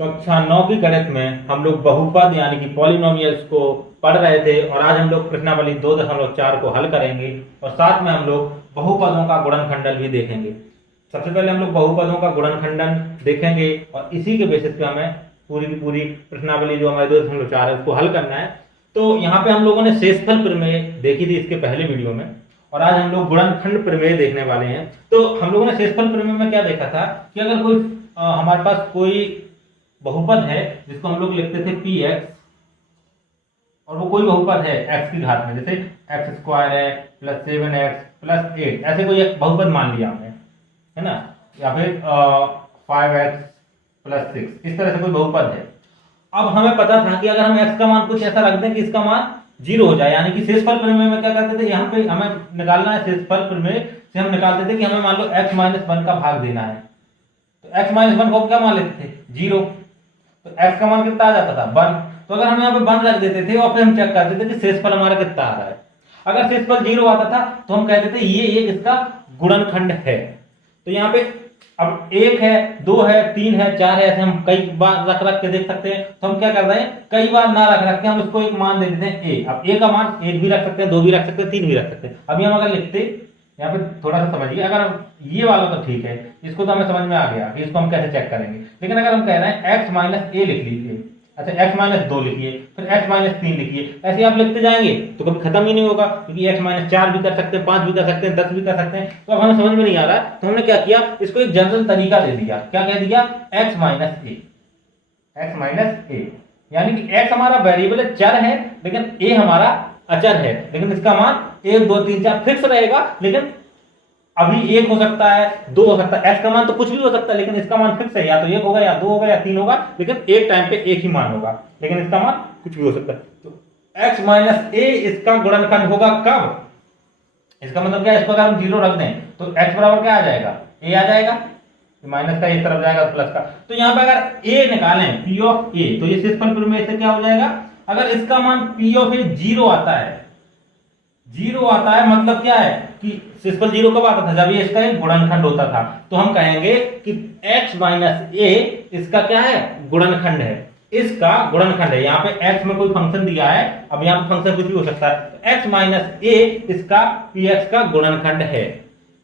कक्षा 9 की गणित में हम लोग बहुपद यानी कि पॉलिनोमियल्स को पढ़ रहे थे और आज हम लोग प्रश्नावली 2.4 को हल करेंगे और साथ में हम लोग बहुपदों का गुणनखंडन भी देखेंगे। सबसे पहले हम लोग बहुपदों का गुणनखंडन देखेंगे और इसी के बेसिस पे हमें पूरी की पूरी प्रश्नावली जो हमारे 2.4 है उसको हल करना है। तो यहाँ पे हम लोगों ने शेषफल प्रमेय देखी थी इसके पहले वीडियो में और आज हम लोग गुणनखंड प्रमेय देखने वाले हैं। तो हम लोगों ने शेषफल प्रमेय में क्या देखा था कि अगर कोई हमारे पास कोई बहुपद है जिसको हम लोग लिखते थे px और वो कोई बहुपद है x की घात में, जैसे x² है प्लस 7x प्लस 8, ऐसे कोई बहुपद मान लिया हमने, है ना, या फिर 5x प्लस 6, इस तरह से कोई बहुपद है। अब हमें पता था कि अगर हम x का मान कुछ ऐसा रख दें कि इसका मान 0 हो जाए, यानी कि शेषफल प्रमेय में क्या करते थे, यहाँ पे हमें निकालना है, शेषफल प्रमेय से हम निकालते थे कि हमें मान लो x-1 का भाग देना है, तो x-1 को क्या मान लेते थे 0, तो x का मान कितना आ जाता था 1। तो अगर हम यहाँ पे 1 रख देते थे और फिर हम चेक करते थे कि शेषफल हमारा कितना आ रहा है। अगर शेषफल 0 आता था तो हम कहते थे ये एक इसका गुणनखंड है। तो यहाँ पे अब 1 है, 2 है, 3 है, 4 है, ऐसे हम कई बार रख रख के देख सकते हैं। तो हम क्या कर रहे हैं, कई बार ना रख रख के हम इसको एक मान दे देते हैं a। अब a का मान 1 भी रख सकते हैं, 2 भी रख सकते हैं, 3 भी रख सकते हैं। अभी हम अगर लिखते, यहाँ पे थोड़ा सा समझिए, अगर हम ये वाला तो ठीक है, इसको तो हमें समझ में आ गया कि इसको हम कैसे चेक करेंगे। लेकिन अगर हम कह रहे हैं x-a लिख लीजिए, अच्छा x-2 लिखिए, फिर x-3 लिखिए, ऐसे आप लिखते जाएंगे तो कभी खत्म ही नहीं होगा, क्योंकि x-4 भी कर सकते हैं, 5 भी कर सकते हैं, 10 भी कर सकते हैं। तो अब हमें समझ में नहीं आ रहा है तो हमने क्या किया, इसको एक जनरल तरीका दे दिया। क्या कह दिया, x-a, यानी कि x हमारा वेरिएबल है, चर है, लेकिन a हमारा अचर है, लेकिन इसका मान 1 2 3 4 फिक्स रहेगा। लेकिन अभी 1 हो सकता है, 2 हो सकता है, x का मान तो कुछ भी हो सकता है, लेकिन इसका मान फिक्स है, या तो 1 होगा या 2 होगा या 3 होगा, लेकिन एक टाइम पे एक ही मान होगा, लेकिन इसका मान कुछ भी हो सकता है। तो x-a इसका गुणनखंड होगा कब, इसका मतलब क्या है, इसको अगर हम 0 रख दें तो x बराबर क्या आ जाएगा, a आ जाएगा, माइनस का इस तरफ जाएगा प्लस का। तो यहाँ पे अगर a निकालें p ऑफ a, तो ये शेषफल प्रमेय से क्या हो जाएगा, अगर इसका मान p ऑफ a 0 आता है, 0 आता है मतलब क्या है कि शेषफल 0 कब आता था, जब ये इसका एक गुणनखंड होता था। तो हम कहेंगे कि x-a इसका क्या है, गुणनखंड है, इसका गुणनखंड है। यहाँ पे x में कोई फंक्शन दिया है, अब यहाँ पे फंक्शन कुछ भी हो सकता है, तो x-a इसका px का गुणनखंड है।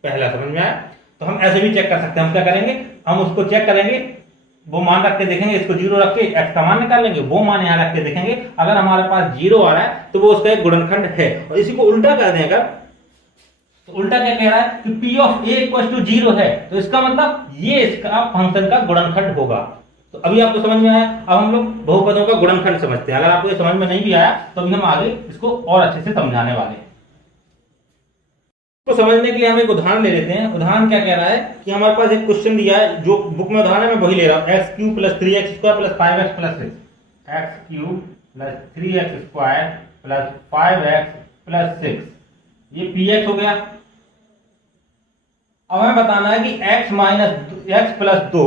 पहला समझ में आया। तो हम ऐसे भी चेक कर सकते हैं। हम क्या करेंगे, हम उसको चेक करेंगे, वो मान रख के देखेंगे, इसको 0 रख के x का मान निकाल लेंगे, वो मान यहाँ रख के देखेंगे, अगर हमारे पास 0 आ रहा है तो वो उसका एक गुणनखंड है। और इसी को उल्टा कर दें अगर, तो उल्टा क्या कह रहा है कि p ऑफ a = 0 है, तो इसका मतलब ये इसका फंक्शन का गुणनखंड होगा। तो अभी आपको समझ में आया। अब हम लोग बहुपदों का गुणनखंड समझते हैं। अगर आपको ये समझ में नहीं भी आया तो अभी हम आगे इसको और अच्छे से समझाने वाले हैं। तो समझने के लिए हम एक उदाहरण ले लेते हैं। उदाहरण क्या कह रहा है कि हमारे पास एक क्वेश्चन दिया है, जो बुक में उदाहरण है मैं वही ले रहा हूं, x³ + 3x² + 5x + 6, x³ + 3x² + 5x + 6, ये px हो गया। अब हमें बताना है कि x + 2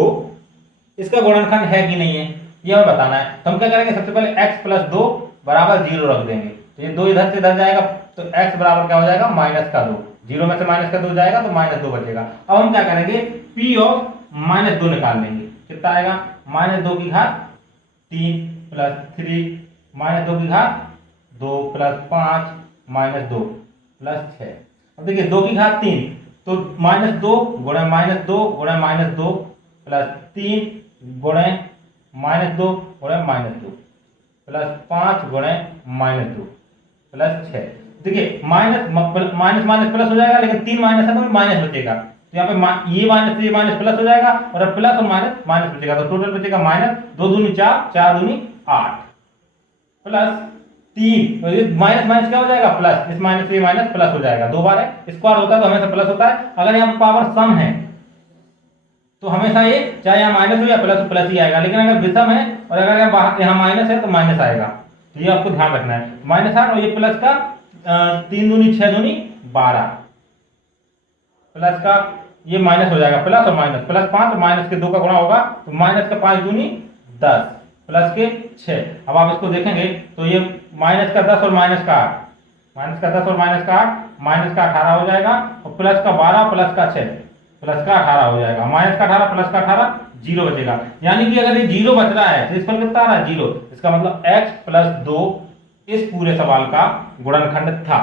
इसका गुणनखंड है कि नहीं है, ये हमें बताना है। तो हम क्या करेंगे, सबसे पहले x + 2 = 0 रख देंगे, तो ये 2 इधर से इधर जाएगा, तो x बराबर क्या हो जाएगा, -2, 0 में से -2 जाएगा तो -2 बचेगा। अब हम क्या करेंगे, p ऑफ -2 निकाल लेंगे, कितना आएगा, -2 की घात 3 + 3 -2 की घात 2 + 5 -2 + 6। अब देखिए 2 की घात 3, तो -2 गुणे -2 गुणे -2 + 3 गुणे -2 गुणे -2 + 5 गुणे -2 + 6। देखिए माइनस प्लस हो जाएगा, लेकिन 3 माइनस है तो माइनस बचेगा, तो यहाँ पे ये माइनस से ये माइनस प्लस हो जाएगा, और प्लस और माइनस माइनस बचेगा, तो टोटल बचेगा -2 दूनी 4, 4 दूनी 8 प्लस 3, तो ये माइनस माइनस क्या हो जाएगा, प्लस, इस माइनस से माइनस प्लस हो जाएगा, 2 बार है, स्क्वायर होता है तो हमेशा प्लस होता है। अगर यहाँ पावर सम है तो हमेशा ये चाहे यहाँ माइनस हो या प्लस हो, प्लस ही आएगा, लेकिन अगर विषम है और अगर यहाँ माइनस है तो माइनस आएगा। तो ये आपको ध्यान रखना है, -8 और ये प्लस का 3 दूनी 6 दूनी 12, प्लस का ये माइनस हो जाएगा, प्लस और माइनस, +5 और माइनस के 2 का गुणा होगा, तो माइनस का 5 दूनी 10 प्लस के 6। अब आप इसको देखेंगे तो ये माइनस का 10 और माइनस का 8, माइनस का 10 और माइनस का 8, माइनस का 18 हो जाएगा, और प्लस का 12 प्लस का 6, प्लस का 18 हो जाएगा, माइनस का 18 प्लस का 18 जीरो बचेगा। यानी कि अगर ये जीरो बच रहा है तो इस पर कितना आ रहा है, जीरो। इसका मतलब x प्लस 2 इस पूरे सवाल का गुणनखंड था।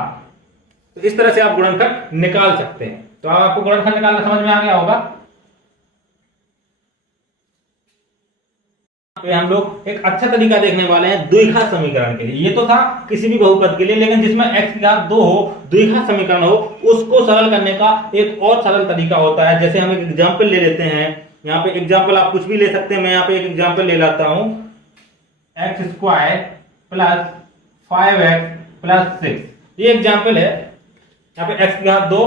तो इस तरह से आप गुणनखंड निकाल सकते हैं। तो अब आपको गुणनखंड निकालना समझ में आ गया होगा। तो हम लोग एक अच्छा तरीका देखने वाले हैं द्विघात समीकरण के लिए। ये तो था किसी भी बहुपद के लिए, लेकिन जिसमें x की घात 2 हो, द्विघात समीकरण हो, उसको सरल करने का एक और सरल तरीका होता है। जैसे हम एक एग्जांपल ले लेते हैं। यहाँ पे एग्जांपल आप कुछ भी ले सकते हैं। मैं यहाँ पे एक एग्जांपल ले लेता हूं, x square plus 5x plus 6। ये एग्जांपल है। यहाँ पे x की घात 2,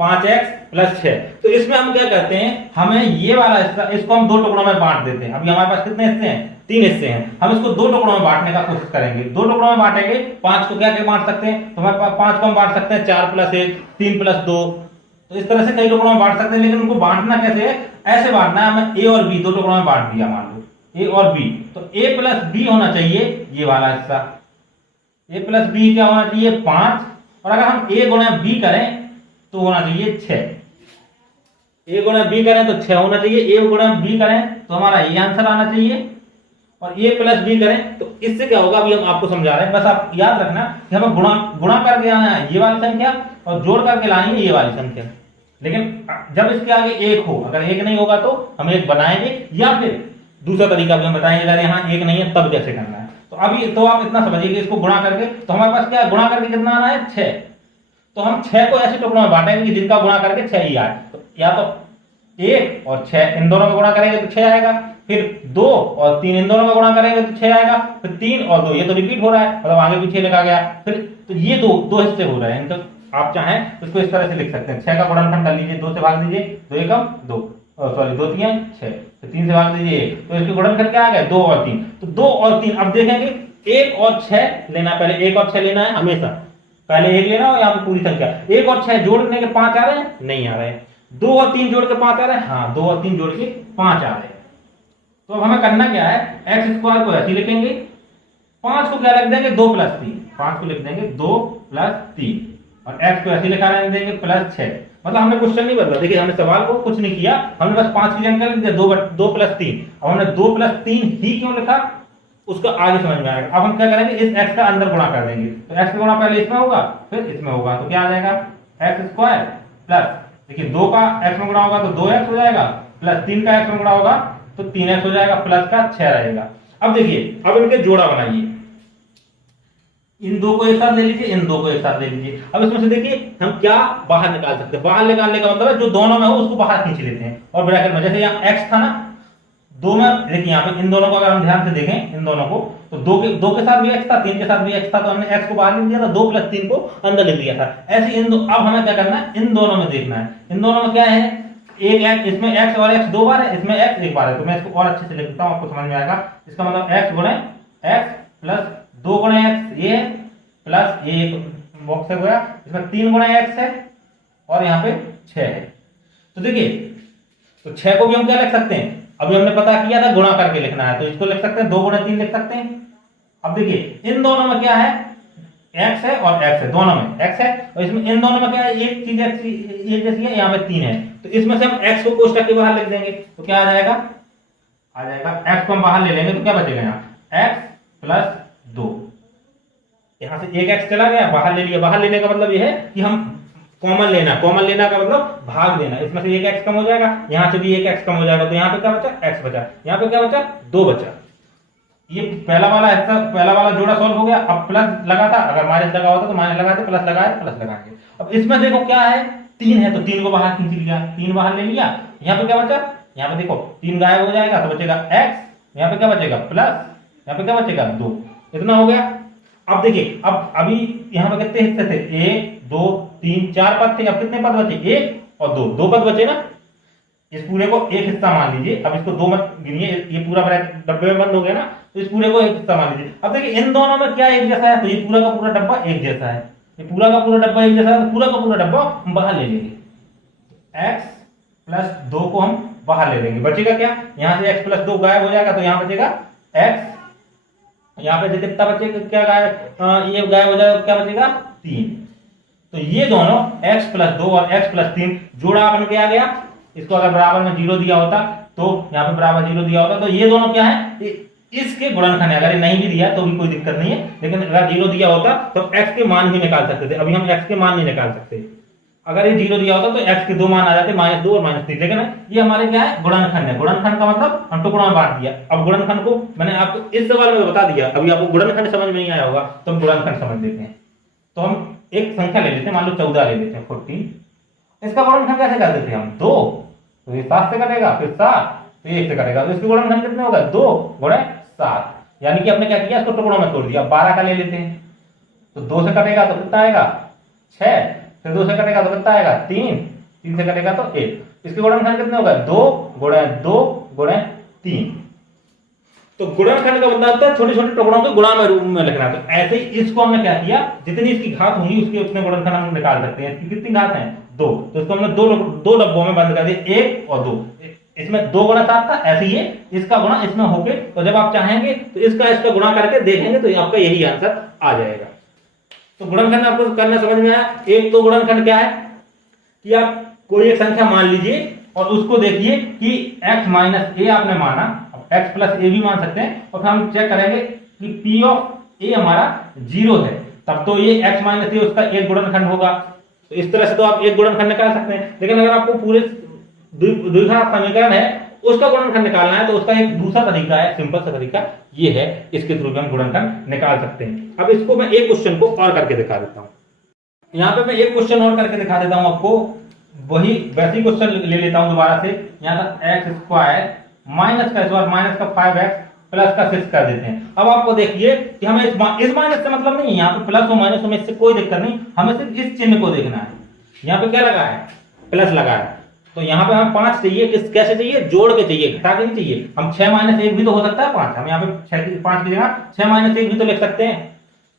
5x प्लस 6। तो इसमें हम क्या करते हैं, हमें ये वाला हिस्सा, इसको हम दो टुकड़ों में बांट देते हैं। अभी हमारे पास कितने हिस्से हैं, 3 हिस्से हैं। हम इसको दो टुकड़ों में बांटने का कोशिश करेंगे। दो टुकड़ों में बांटेंगे, 5 को क्या क्या बांट सकते हैं, तो हमारे पास 5 को हम बांट सकते हैं 4 प्लस 1, 3 प्लस 2। तो इस तरह से कई टुकड़ों में बांट सकते हैं। लेकिन उनको बांटना कैसे है, ऐसे बांटना है। हमें a और b दो टुकड़ों में बांट दिया, मान लो a और b, तो a प्लस b होना चाहिए ये वाला हिस्सा। a प्लस b क्या होना चाहिए, 5। और अगर हम a गुणा b करें तो होना चाहिए 6। a गुणा b करें तो 6 होना चाहिए। a गुणा b करें तो हमारा ये आंसर आना चाहिए। और a प्लस b करें तो इससे क्या होगा, अभी हम आपको समझा रहे हैं। बस आप याद रखना कि हमें गुणा करके आना है ये वाली संख्या और जोड़ करके लानी है ये वाली संख्या। लेकिन जब इसके आगे 1 हो, अगर 1 नहीं होगा तो हम 1 बनाएंगे, या फिर दूसरा तरीका भी हम बताएंगे, अगर यहाँ 1 नहीं है तब कैसे करना है। तो अभी तो आप इतना समझिए कि इसको गुणा करके, तो हमारे पास क्या गुणा करके कितना आना है, 6। तो हम 6 को ऐसे टुकड़ों में बांटेंगे कि जिनका गुणा करके 6 ही आए। तो या तो 1 और 6 इन दोनों का गुणा करेंगे तो 6 आएगा। फिर 2 और 3 इन दोनों का गुणा करेंगे तो 6 आएगा। फिर 3 और 2, ये तो रिपीट हो रहा है, मतलब आगे पीछे लिखा गया। फिर तो ये दो हिस्से हो रहे हैं। तो आप चाहें तो इसको इस तरह से लिख सकते हैं, 6 का गुणनखंड कर लीजिए, 2 से भाग दीजिए, 2 एकम 2, सॉरी 2 3 6, तो 3 से भाग दीजिए 1, तो इसके गुणनखंड क्या आ गए, 2 और 3। तो 2 और 3 अब देखेंगे 1 और 6 लेना, पहले 1 और 6 लेना है हमेशा। पहले 1 लेना हो, यहाँ पे पूरी संख्या 1 और 6 जोड़ने के 5 आ रहे हैं, नहीं आ रहे हैं। 2 और 3 जोड़ के 5 आ रहे हैं, हाँ 2 और 3 जोड़ के 5 आ रहे हैं। तो अब हमें करना क्या है, एक्स स्क्वायर को ऐसे लिखेंगे, 5 को क्या लिख देंगे, 2 प्लस 3, 5 को लिख देंगे 2 प्लस 3, और x को ऐसे लिखा रहने देंगे प्लस 6। मतलब हमने क्वेश्चन नहीं बदला, देखिए हमने सवाल को कुछ नहीं किया, हमने बस 5 की जगह लिख दिया 2 प्लस 3। अब हमने 2 प्लस 3 ही क्यों लिखा, उसका आगे समझ में आएगा। अब हम क्या करेंगे, इस x का अंदर गुणा कर देंगे। तो x का गुणा पहले इसमें होगा फिर इसमें होगा, तो क्या आ जाएगा, एक्स स्क्वायर प्लस, देखिए 2 का x में गुणा होगा तो 2x हो जाएगा, प्लस 3 का x में गुणा होगा तो 3x हो जाएगा, प्लस का 6 रहेगा। अब देखिए, अब इनके जोड़ा बनाइए, इन दो को एक साथ ले लीजिए, इन दो को एक साथ ले लीजिए। अब इसमें से देखिए हम क्या बाहर निकाल सकते हैं। बाहर निकालने का मतलब है जो दोनों में हो उसको बाहर खींच लेते हैं, और ब्रैकेट में जैसे यहाँ x था ना, 2 में देखिए यहाँ पे इन दोनों को अगर हम ध्यान से देखें, इन दोनों को, तो 2 के साथ भी x था, 3 के साथ भी x था, तो हमने x को बाहर लिख दिया था, 2 प्लस 3 को अंदर लिख दिया था। ऐसे इन दो, अब हमें क्या करना है, इन दोनों में देखना है, इन दोनों में क्या है, एक x, इसमें x और x 2 बार है, इसमें x 1 बार है। तो मैं इसको और अच्छे से लिख देता हूं, आपको समझ में आएगा। इसका मतलब x गुणे x प्लस 2 गुणे x ये प्लस एक बॉक्स है गया, इसमें 3 गुणे x है और यहाँ पे 6 है। तो देखिए, तो 6 को भी हम क्या लिख सकते हैं, अभी हमने पता किया था गुणा करके लिखना है, तो इसको लिख सकते हैं 2 गुणे 3 लिख सकते हैं। अब देखिए इन दोनों में क्या है, x है और x है, दोनों में x है, और इसमें इन दोनों में क्या है, एक चीज x एक जैसी है, यहाँ पे 3 है, तो इसमें से हम x को कोष्टक के बाहर लिख देंगे। तो क्या आ जाएगा, x को हम बाहर ले लेंगे तो क्या बचेगा, यहाँ x प्लस 2, यहां से एक x चला गया, बाहर ले लिया। बाहर लेने का मतलब यह है कि हम कॉमन लेना, कॉमन लेना का मतलब भाग देना। इसमें से एक x कम हो जाएगा, यहां से भी एक x कम हो जाएगा, तो यहाँ पे क्या बचा, x बचा, यहाँ पे क्या बचा, 2 बचा। ये पहला वाला हिस्सा, पहला वाला जोड़ा सॉल्व हो गया। अब प्लस लगा था, अगर माइनस लगा होता तो माइनस लगाते, प्लस लगाए प्लस लगाएंगे। अब इसमें देखो क्या है, 3 है, तो 3 को बाहर खींच लिया, 3 बाहर ले लिया। यहाँ पे क्या बचा, यहाँ पे देखो 3 गायब हो जाएगा तो बचेगा x, यहाँ पे क्या बचेगा प्लस, यहाँ पे क्या बचेगा 2, इतना हो गया। अब देखिए, अब अभी यहाँ पे कितने हिस्से थे, 1 2 3 4 पद थे, अब कितने पद बचे, 1 और 2 पद बचे ना। इस पूरे को एक हिस्सा मान लीजिए, अब इसको 2 मत गिनिए, ये पूरा डब्बे में बंद हो गया ना, तो इस पूरे को एक हिस्सा मान लीजिए। अब देखिए इन दोनों में क्या एक जैसा है, तो ये पूरा का पूरा डब्बा एक जैसा है, ये पूरा का पूरा डब्बा एक जैसा है, तो पूरा का पूरा डब्बा हम बाहर ले लेंगे। x प्लस 2 को हम बाहर ले लेंगे, बचेगा क्या, यहाँ से x प्लस 2 गायब हो जाएगा, तो यहाँ बचेगा x, यहाँ पे कितना बचेगा, क्या गायब, ये गायब हो जाएगा, क्या बचेगा 3। तो ये दोनों x प्लस 2 और x प्लस 3 जोड़ा बन के आ गया। इसको अगर बराबर में 0 दिया होता तो यहाँ पे बराबर 0 दिया होता तो ये दोनों क्या है, इसके गुणनखंड है। अगर ये नहीं भी दिया तो भी कोई दिक्कत नहीं है, लेकिन अगर 0 दिया होता तो x के मान भी निकाल सकते थे। अभी हम x के मान नहीं निकाल सकते। अगर ये 0 दिया होता तो x के 2 मान आ जाते, -2 और -3। लेकिन ये हमारे क्या है, गुणनखंड है। गुणनखंड का मतलब हम टुकड़ों में बांट दिया। अब गुणनखंड को मैंने आपको इस सवाल में बता दिया, अभी आपको गुणनखंड समझ में नहीं आया होगा तो हम गुणनखंड समझ लेते हैं। तो हम एक संख्या ले लेते हैं, मान लो 14 ले लेते हैं, 14। इसका गुणनखंड कैसे कर देते हैं हम, 2, तो ये 7 से कटेगा, फिर 7 तो ये 1 से कटेगा, तो इसके गुणनखंड कितने होगा, 2 गुणे 7। यानी कि आपने क्या किया, इसको टुकड़ों में तोड़ दिया। 12 का ले लेते हैं तो 2 से कटेगा तो कितना आएगा, 6, फिर 2 से कटेगा तो कितना आएगा, 3, 3 से कटेगा तो 1। इसके गुणनखंड कितने होगा, 2 गुणे 2 गुणे 3। तो गुणनखंड का मतलब होता है छोटे छोटे टुकड़ों के गुणा में रूप में लिखना। तो ऐसे ही इसको हमने क्या किया, जितनी इसकी घात होगी उसके उतने गुणनखंड हम निकाल सकते हैं। इसकी कितनी घात है, 2, तो इसको हमने दो डब्बों में बंद कर दिया, 1 और 2। इसमें 2 गुणा 7 था, ऐसे ही इसका गुणा इसमें होके, तो जब आप चाहेंगे तो इसका गुणा करके देखेंगे तो आपका यही आंसर आ जाएगा। तो गुणनखंड आपको करना समझ में आया। एक तो गुणनखंड क्या है कि आप कोई एक संख्या मान लीजिए और उसको देखिए कि x माइनस ए आपने माना, x प्लस ए भी मान सकते हैं, और फिर हम चेक करेंगे कि p ऑफ ए हमारा 0 है, तब तो ये x माइनस ए उसका एक गुणनखंड होगा। तो इस तरह से तो आप एक गुणनखंड निकाल सकते हैं। लेकिन अगर आपको पूरे द्विघात समीकरण है उसका गुणनखंड निकालना है तो उसका एक दूसरा तरीका है, सिंपल सा तरीका ये है, इसके थ्रू हम गुणनखंड निकाल सकते हैं। अब इसको मैं एक क्वेश्चन को और करके दिखा देता हूं। यहाँ पे मैं एक क्वेश्चन और करके दिखा देता हूं आपको, वही वैसे ही क्वेश्चन ले लेता हूं दोबारा से। यहाँ था एक्स स्क्वायर माइनस का स्क्वायर माइनस का 5x प्लस का 6 कर देते हैं। अब आपको देखिए कि हमें इस माइनस से मतलब नहीं है, यहाँ पे प्लस और माइनस में इससे कोई दिक्कत नहीं, हमें सिर्फ इस चिन्ह को देखना है। यहाँ पे क्या लगा है, प्लस लगा है, तो यहाँ पे हमें 5 चाहिए, कैसे चाहिए, जोड़ के चाहिए, घटा के नहीं चाहिए। हम 6 माइनस 1 भी तो हो सकता है 5, हम यहाँ पे 5 की जगह 6 माइनस 1 भी तो लिख सकते हैं,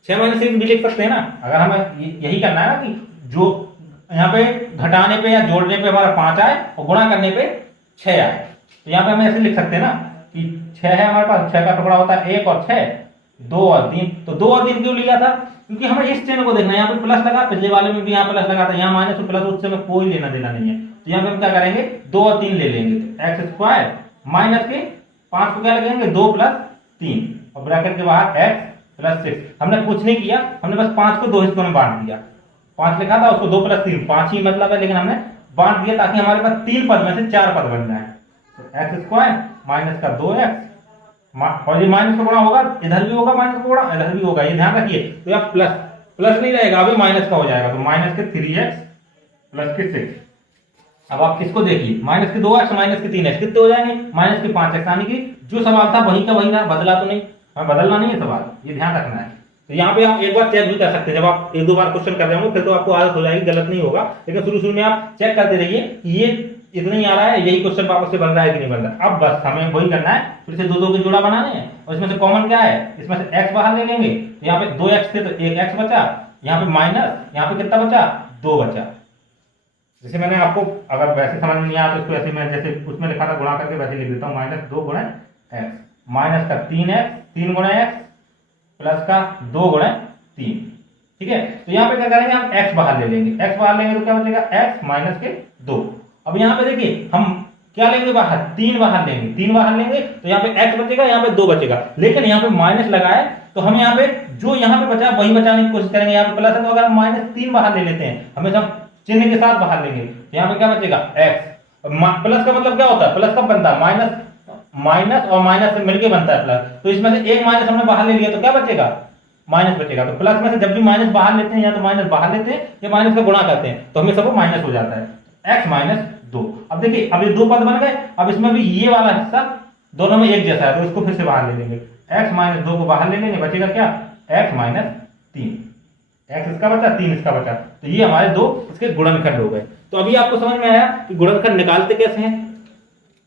6 माइनस 1 भी लिख सकते हैं ना। अगर हमें यही करना है ना कि जो यहाँ पे घटाने पे या जोड़ने पे हमारा 5 आए और गुणा करने पे 6 आए, तो यहाँ पे हम ऐसे लिख सकते हैं ना कि 6 है हमारे पास, 6 का टुकड़ा होता है 1 और 6, 2 और 3। तो 2 और 3 क्यों लिया था, क्योंकि हमें इस चिन्ह को देखना है। यहाँ पे प्लस लगा, पिछले वाले में भी यहाँ प्लस लगा था, यहाँ माइनस और प्लस उससे में कोई लेना देना नहीं है। तो यहाँ पे हम क्या करेंगे, 2 और 3 ले लेंगे, तो एक्स स्क्वायर माइनस के 5 को क्या लगेंगे, 2 प्लस 3 और ब्रैकेट के बाहर x प्लस 6। हमने कुछ नहीं किया, हमने बस 5 को 2 हिस्सों में बांट दिया। 5 लिखा था, उसको 2 प्लस 3, 5 ही मतलब है, लेकिन हमने बांट दिया ताकि हमारे पास 3 पद में से 4 पद बन जाए। तो एक्स स्क्वायर माइनस का 2x, और ये माइनस का गुणा होगा, इधर भी होगा माइनस का गुणा, इधर भी होगा, ये ध्यान रखिए। तो यहाँ प्लस नहीं रहेगा, अभी माइनस का हो जाएगा, तो माइनस के 3x प्लस के 6। अब आप किसको देखिए, माइनस के 2x माइनस के 3x कितने हो जाएंगे, माइनस के 5x। यानी कि जो सवाल था वही का वही ना, बदला तो नहीं, हमें बदलना नहीं है सवाल, ये ध्यान रखना है। तो यहाँ पे आप एक बार चेक भी कर सकते हैं, जब आप 1-2 बार क्वेश्चन कर रहे होंगे फिर तो आपको आदत हो जाएगी, गलत नहीं होगा। लेकिन शुरू में आप चेक करते रहिए कि ये इतना ही आ रहा है, यही क्वेश्चन वापस से बन रहा है कि नहीं बन रहा। अब बस हमें वही करना है, फिर से 2-2 के जोड़ा बनाने हैं, और इसमें से कॉमन क्या है, इसमें से x बाहर ले लेंगे। तो यहाँ पे 2x थे तो 1x बचा, यहाँ पे माइनस, यहाँ पे कितना बचा, 2 बचा। जैसे मैंने आपको अगर वैसे समझ में नहीं आया तो इसको ऐसे मैं जैसे उसमें लिखा था गुणा करके वैसे लिख देता हूँ, -2 गुणे x, माइनस का 3x 3 गुणे x प्लस का 2 गुणे 3। ठीक है, तो यहाँ पे क्या करेंगे, हम x बाहर ले लेंगे, x बाहर लेंगे तो क्या बचेगा, x माइनस के 2। अब यहाँ पे देखिए हम क्या लेंगे बाहर, 3 बाहर लेंगे, 3 बाहर लेंगे तो यहाँ पे x बचेगा, यहाँ पे 2 बचेगा। लेकिन यहाँ पे माइनस लगा है तो हम यहाँ पे जो यहाँ पे बचा वही बचाने की कोशिश करेंगे। यहाँ पे प्लस है तो अगर हम -3 बाहर ले लेते हैं, हमेशा चिन्ह के साथ बाहर लेंगे, तो यहाँ पे क्या बचेगा, x। प्लस का मतलब क्या होता है, प्लस कब बनता है, माइनस और माइनस से मिलके बनता है प्लस। तो इसमें से एक माइनस हमने बाहर ले लिया तो क्या बचेगा, माइनस बचेगा। तो प्लस में से जब भी माइनस बाहर लेते हैं या तो माइनस बाहर लेते हैं या माइनस का गुणा करते हैं तो हमेशा वो माइनस हो जाता है, x माइनस 2। अब देखिए अब ये 2 पद बन गए, अब इसमें भी ये वाला हिस्सा दोनों में एक जैसा है तो इसको फिर से बाहर ले लेंगे, x माइनस 2 को बाहर ले लेंगे, बचेगा क्या, x माइनस 3, x इसका बचा 3 इसका बचा। तो ये हमारे 2 इसके गुणनखंड हो गए। तो अभी आपको समझ में आया कि गुणनखंड निकालते कैसे हैं।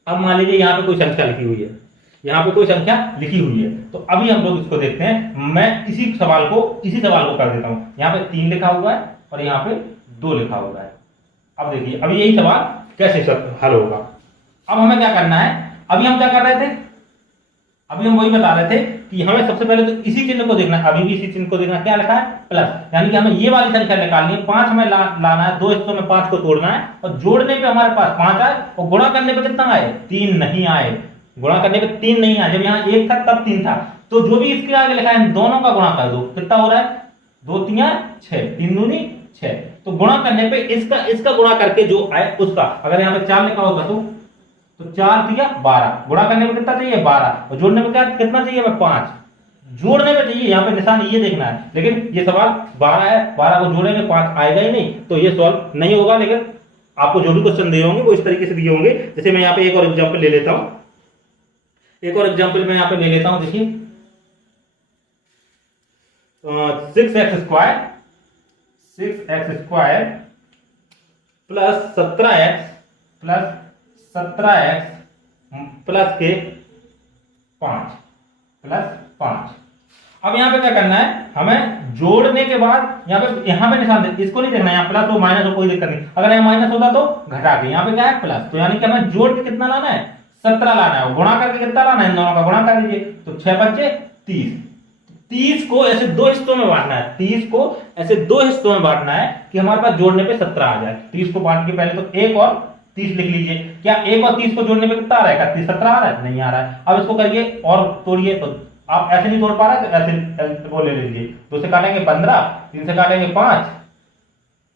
अब मान लीजिए यहाँ पे कोई संख्या लिखी हुई है, यहाँ पे कोई संख्या लिखी हुई है, तो अभी हम लोग इसको देखते हैं। मैं इसी सवाल को कर देता हूँ। यहाँ पे 3 लिखा हुआ है और यहाँ पे 2 लिखा हुआ है। अब देखिए अभी यही सवाल कैसे हल होगा। अब हमें क्या करना है, अभी हम क्या कर रहे थे, अभी हम वही बता रहे थे कि हमें सबसे पहले तो इसी चिन्ह को देखना है, अभी भी इसी चिन्ह को देखना, क्या लिखा है प्लस, यानी कि हमें ये वाली संख्या निकालनी है, 5 हमें लाना है, दो हिस्सों में 5 को तोड़ना है और जोड़ने पे हमारे पास 5 आए और गुणा करने पे कितना आए 3 नहीं आए, गुणा करने पे 3 नहीं आए, जब यहाँ 1 था तब 3 था, तो जो भी इसके आगे लिखा है इन दोनों का गुणा कर दो, कितना हो रहा है 2 3 6, 3 दूनी 6, तो गुणा करने पे इसका गुणा करके जो आए उसका, अगर यहाँ पे 4 लिखा होगा तो 4 दिया 12, गुणा करने में कितना चाहिए 12 और जोड़ने में कितना चाहिए 5, जोड़ने में चाहिए, यहाँ पे निशान ये देखना है, लेकिन ये सवाल 12 है, 12 को जोड़ेंगे 5 आएगा ही नहीं, तो ये सॉल्व नहीं होगा। लेकिन आपको जो भी क्वेश्चन दिए होंगे वो इस तरीके से दिए होंगे। जैसे मैं यहाँ पे एक और एग्जाम्पल ले लेता हूं, एक और एग्जाम्पल मैं यहाँ पे ले लेता हूं, देखिए 6x square plus 17x plus के 5 प्लस 5। अब यहाँ पे क्या करना है, हमें जोड़ने के बाद यहाँ पे निशान दे, इसको नहीं देखना, यहाँ प्लस हो माइनस हो कोई दिक्कत नहीं, अगर यहाँ माइनस होता तो घटा के, यहाँ पे क्या है प्लस, तो यानी कि हमें जोड़ के कितना लाना है 17 लाना है, गुणा करके कितना लाना है, इन दोनों का गुणा कर दीजिए, तो 6 बच्चे 30, 30 को ऐसे दो हिस्सों में बांटना है, 30 को ऐसे दो हिस्सों में बांटना है कि हमारे पास जोड़ने पे 17 आ जाए। 30 को बांट के पहले तो 1 और 30 लिख लीजिए, क्या 1 और 30 को जोड़ने पे कितना आ रहा है 17 आ रहा है, नहीं आ रहा है। अब इसको करिए और तोड़िए, तो आप ऐसे नहीं तोड़ पा रहे तो ऐसे वो ले लीजिए, 2 से काटेंगे 15, 3 से काटेंगे 5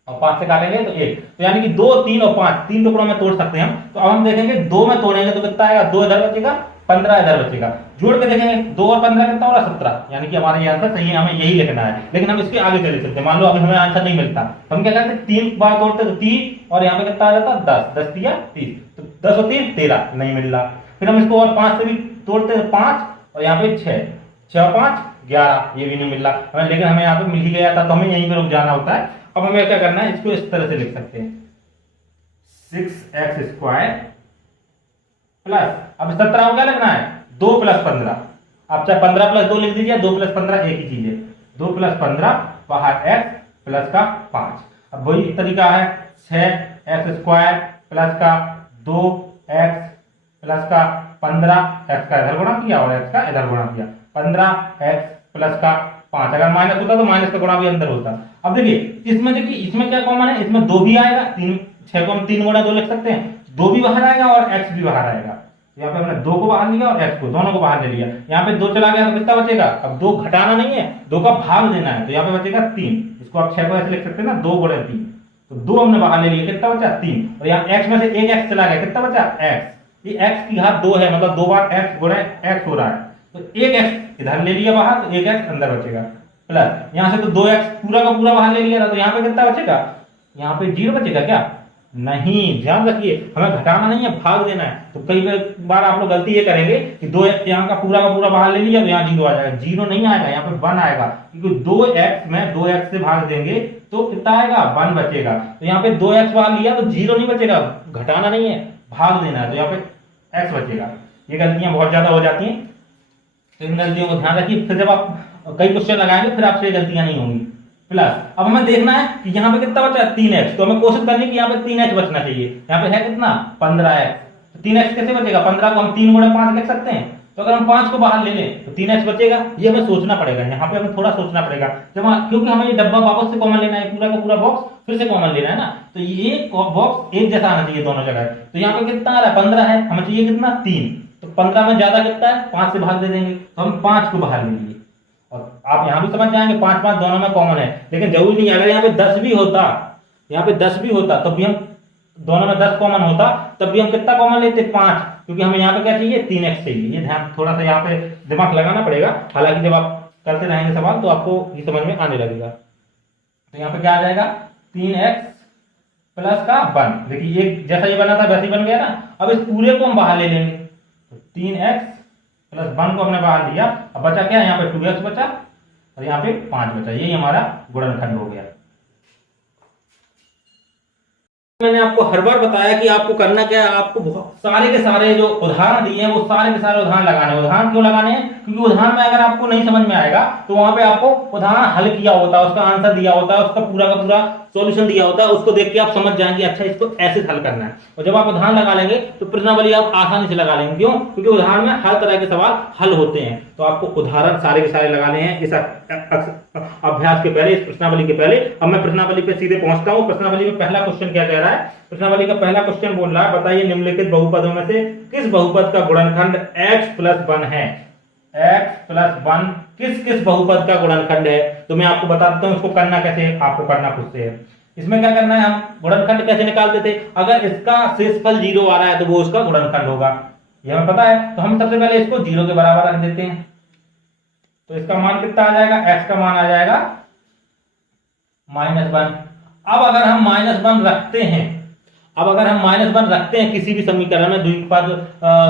और 5 से काटेंगे तो 1, तो यानी कि 2 3 और 5 तीन टुकड़ों में तोड़ सकते हैं हम। तो अब हम देखेंगे 2 में तोड़ेंगे तो कितना आएगा, 2 इधर बचेगा 15 इधर बचेगा, जोड़ के देखेंगे 2 और 15 कितना हो रहा 17, यानी कि हमारा ये आंसर सही है, हमें यही लिखना है। लेकिन हम इसके आगे चले चलते हैं, मान लो अभी हमें आंसर नहीं मिलता तो हम क्या करते हैं 3 बार तोड़ते तो 3 और यहाँ पे कितना आ जाता 10, 10 दिया 30, तो 10 और 3 13 नहीं मिल रहा, फिर हम इसको और 5 से भी तोड़ते तो 5 और यहाँ पे 6, 6 और 5 11, ये भी नहीं मिल रहा हमें, लेकिन हमें यहाँ पे मिल ही गया था तो हमें यहीं पे रुक जाना होता है। अब हमें क्या करना है, इसको इस तरह से लिख सकते हैं 6x स्क्वायर प्लस, अब 17 को क्या लिखना है 2 प्लस 15, आप चाहे 15 प्लस 2 लिख दीजिए, 2 प्लस 15 एक ही चीज है, 2 प्लस 15 बाहर x प्लस का 5। अब वही तरीका है 6x स्क्वायर प्लस का 2x प्लस का 15, x का इधर गुणा किया और x का इधर गुणा किया, 15x प्लस का 5, अगर माइनस होता तो माइनस का गुणा भी अंदर होता। अब देखिए इसमें क्या कॉमन है, इसमें 2 भी आएगा, 6 को हम 3 गुणा 2 लिख सकते हैं, 2 भी बाहर आएगा और x भी बाहर आएगा, यहाँ पे हमने 2 को बाहर लिया और x को, दोनों को बाहर ले लिया, यहाँ पे 2 चला गया तो कितना बचेगा, अब 2 घटाना नहीं है 2 का भाग देना है, तो यहाँ पे बचेगा 3, इसको आप 6 को ऐसे लिख सकते हैं ना 2 गुणे 3, तो 2 हमने बाहर ले लिया, कितना बचा 3, और यहाँ x में से एक x चला गया, कितना बचा x, ये x की घात 2 है, मतलब 2 बार x गुणे x हो रहा है, तो एक x इधर ले लिया बाहर तो एक x अंदर बचेगा, प्लस यहाँ से तो 2x पूरा का पूरा बाहर ले लिया था, तो यहाँ पे कितना बचेगा, यहाँ पे 0 बचेगा क्या, नहीं, ध्यान रखिए हमें घटाना नहीं है भाग देना है। तो कई बार आप लोग गलती ये करेंगे कि 2x यहाँ का पूरा बाहर ले लिया तो यहाँ 0 आ जाएगा, 0 नहीं आएगा, यहाँ पे 1 आएगा, क्योंकि 2x में 2x से भाग देंगे तो कितना आएगा 1 बचेगा, तो यहाँ पे 2x बाहर लिया तो 0 नहीं बचेगा, घटाना नहीं है भाग देना है, तो यहाँ पे x बचेगा। ये गलतियां बहुत ज्यादा हो जाती हैं, तो इन गलतियों को ध्यान रखिए, फिर जब आप कई क्वेश्चन लगाएंगे फिर आपसे ये गलतियां नहीं होंगी। प्लस अब हमें देखना है कि यहाँ पे कितना बचा 3x, तो हमें कोशिश करनी कि यहाँ पे 3x बचना चाहिए, यहाँ पे है कितना 15x, तो 3x कैसे बचेगा, 15 को हम 3 गुणा 5 लिख सकते हैं, तो अगर हम 5 को बाहर ले लें तो 3x बचेगा, ये हमें सोचना पड़ेगा, यहाँ पे हमें थोड़ा सोचना पड़ेगा, जब क्योंकि हमें ये डब्बा वापस से कॉमन लेना है, पूरा का पूरा बॉक्स फिर से कॉमन लेना है ना, तो ये बॉक्स एक जैसा आना चाहिए दोनों जगह, तो यहाँ पे कितना आ रहा है 15 है, हमें चाहिए कितना 3, तो 15 में ज्यादा कितना है 5 से भाग दे देंगे, तो हम 5 को बाहर ले लेंगे, और आप यहां भी समझ जाएंगे 5 5 दोनों में कॉमन है, लेकिन जरूरी नहीं, अगर यहाँ पे 10 भी होता, यहाँ पे 10 भी होता तब भी हम दोनों में 10 कॉमन होता तब भी हम कितना कॉमन लेते 5, क्योंकि हमें यहाँ पे क्या चाहिए 3x चाहिए, ये ध्यान थोड़ा सा यहाँ पे दिमाग लगाना पड़ेगा, हालांकि जब आप करते रहेंगे सवाल तो आपको ये समझ में आने लगेगा। तो यहाँ पे क्या आ जाएगा 3x प्लस का 1, देखिए ये जैसा ये बना था वैसे ही बन गया ना, अब इस पूरे को हम बाहर ले लेंगे, तो 3x प्लस 1 को हमने बाहर लिया, अब बचा क्या यहाँ पे 2x बचा और यहाँ पे 5 बचा, यही हमारा गुणनखंड हो गया। मैंने आपको हर बार बताया कि आपको करना क्या है, आपको सारे के सारे जो उदाहरण दिए हैं वो सारे के सारे उदाहरण लगाने हैं। उदाहरण क्यों लगाने हैं, क्योंकि उदाहरण में अगर आपको नहीं समझ में आएगा तो वहां पे आपको उदाहरण हल किया होता है, उसका आंसर दिया होता है, उसका पूरा का पूरा सॉल्यूशन दिया होता है उसको देख के आप समझ जाएंगे अच्छा इसको ऐसे हल करना है। और जब आप उदाहरण लगा लेंगे तो प्रश्नावली आप आसानी से लगा लेंगे। क्यों? क्योंकि उदाहरण में हर तरह के सवाल हल होते हैं। तो आपको उदाहरण सारे के सारे लगाने हैं इस अभ्यास के पहले, इस प्रश्नावली के पहले। अब मैं प्रश्नावली पे सीधे पहुंचता हूं। प्रश्नावली में पहला क्वेश्चन क्या कह रहा है? प्रश्नावली का पहला क्वेश्चन बोल रहा है बताइए निम्नलिखित बहुपदों में से किस बहुपद का गुणनखंड x+1 है? x+1 किस किस बहुपद का गुणनखंड है? तो मैं आपको बता देता हूं इसको करना कैसे है, आपको करना खुद से है। इसमें क्या करना है, हम गुणनखंड कैसे निकालते थे? अगर इसका शेषफल 0 आ रहा है तो वो उसका गुणनखंड होगा, ये हमें पता है। तो हम सबसे पहले इसको 0 के बराबर रख देते हैं। तो इसका मान कितना आ जाएगा? x का मान आ जाएगा -1। अब अगर हम -1 रखते हैं, किसी भी समीकरण में, द्विपद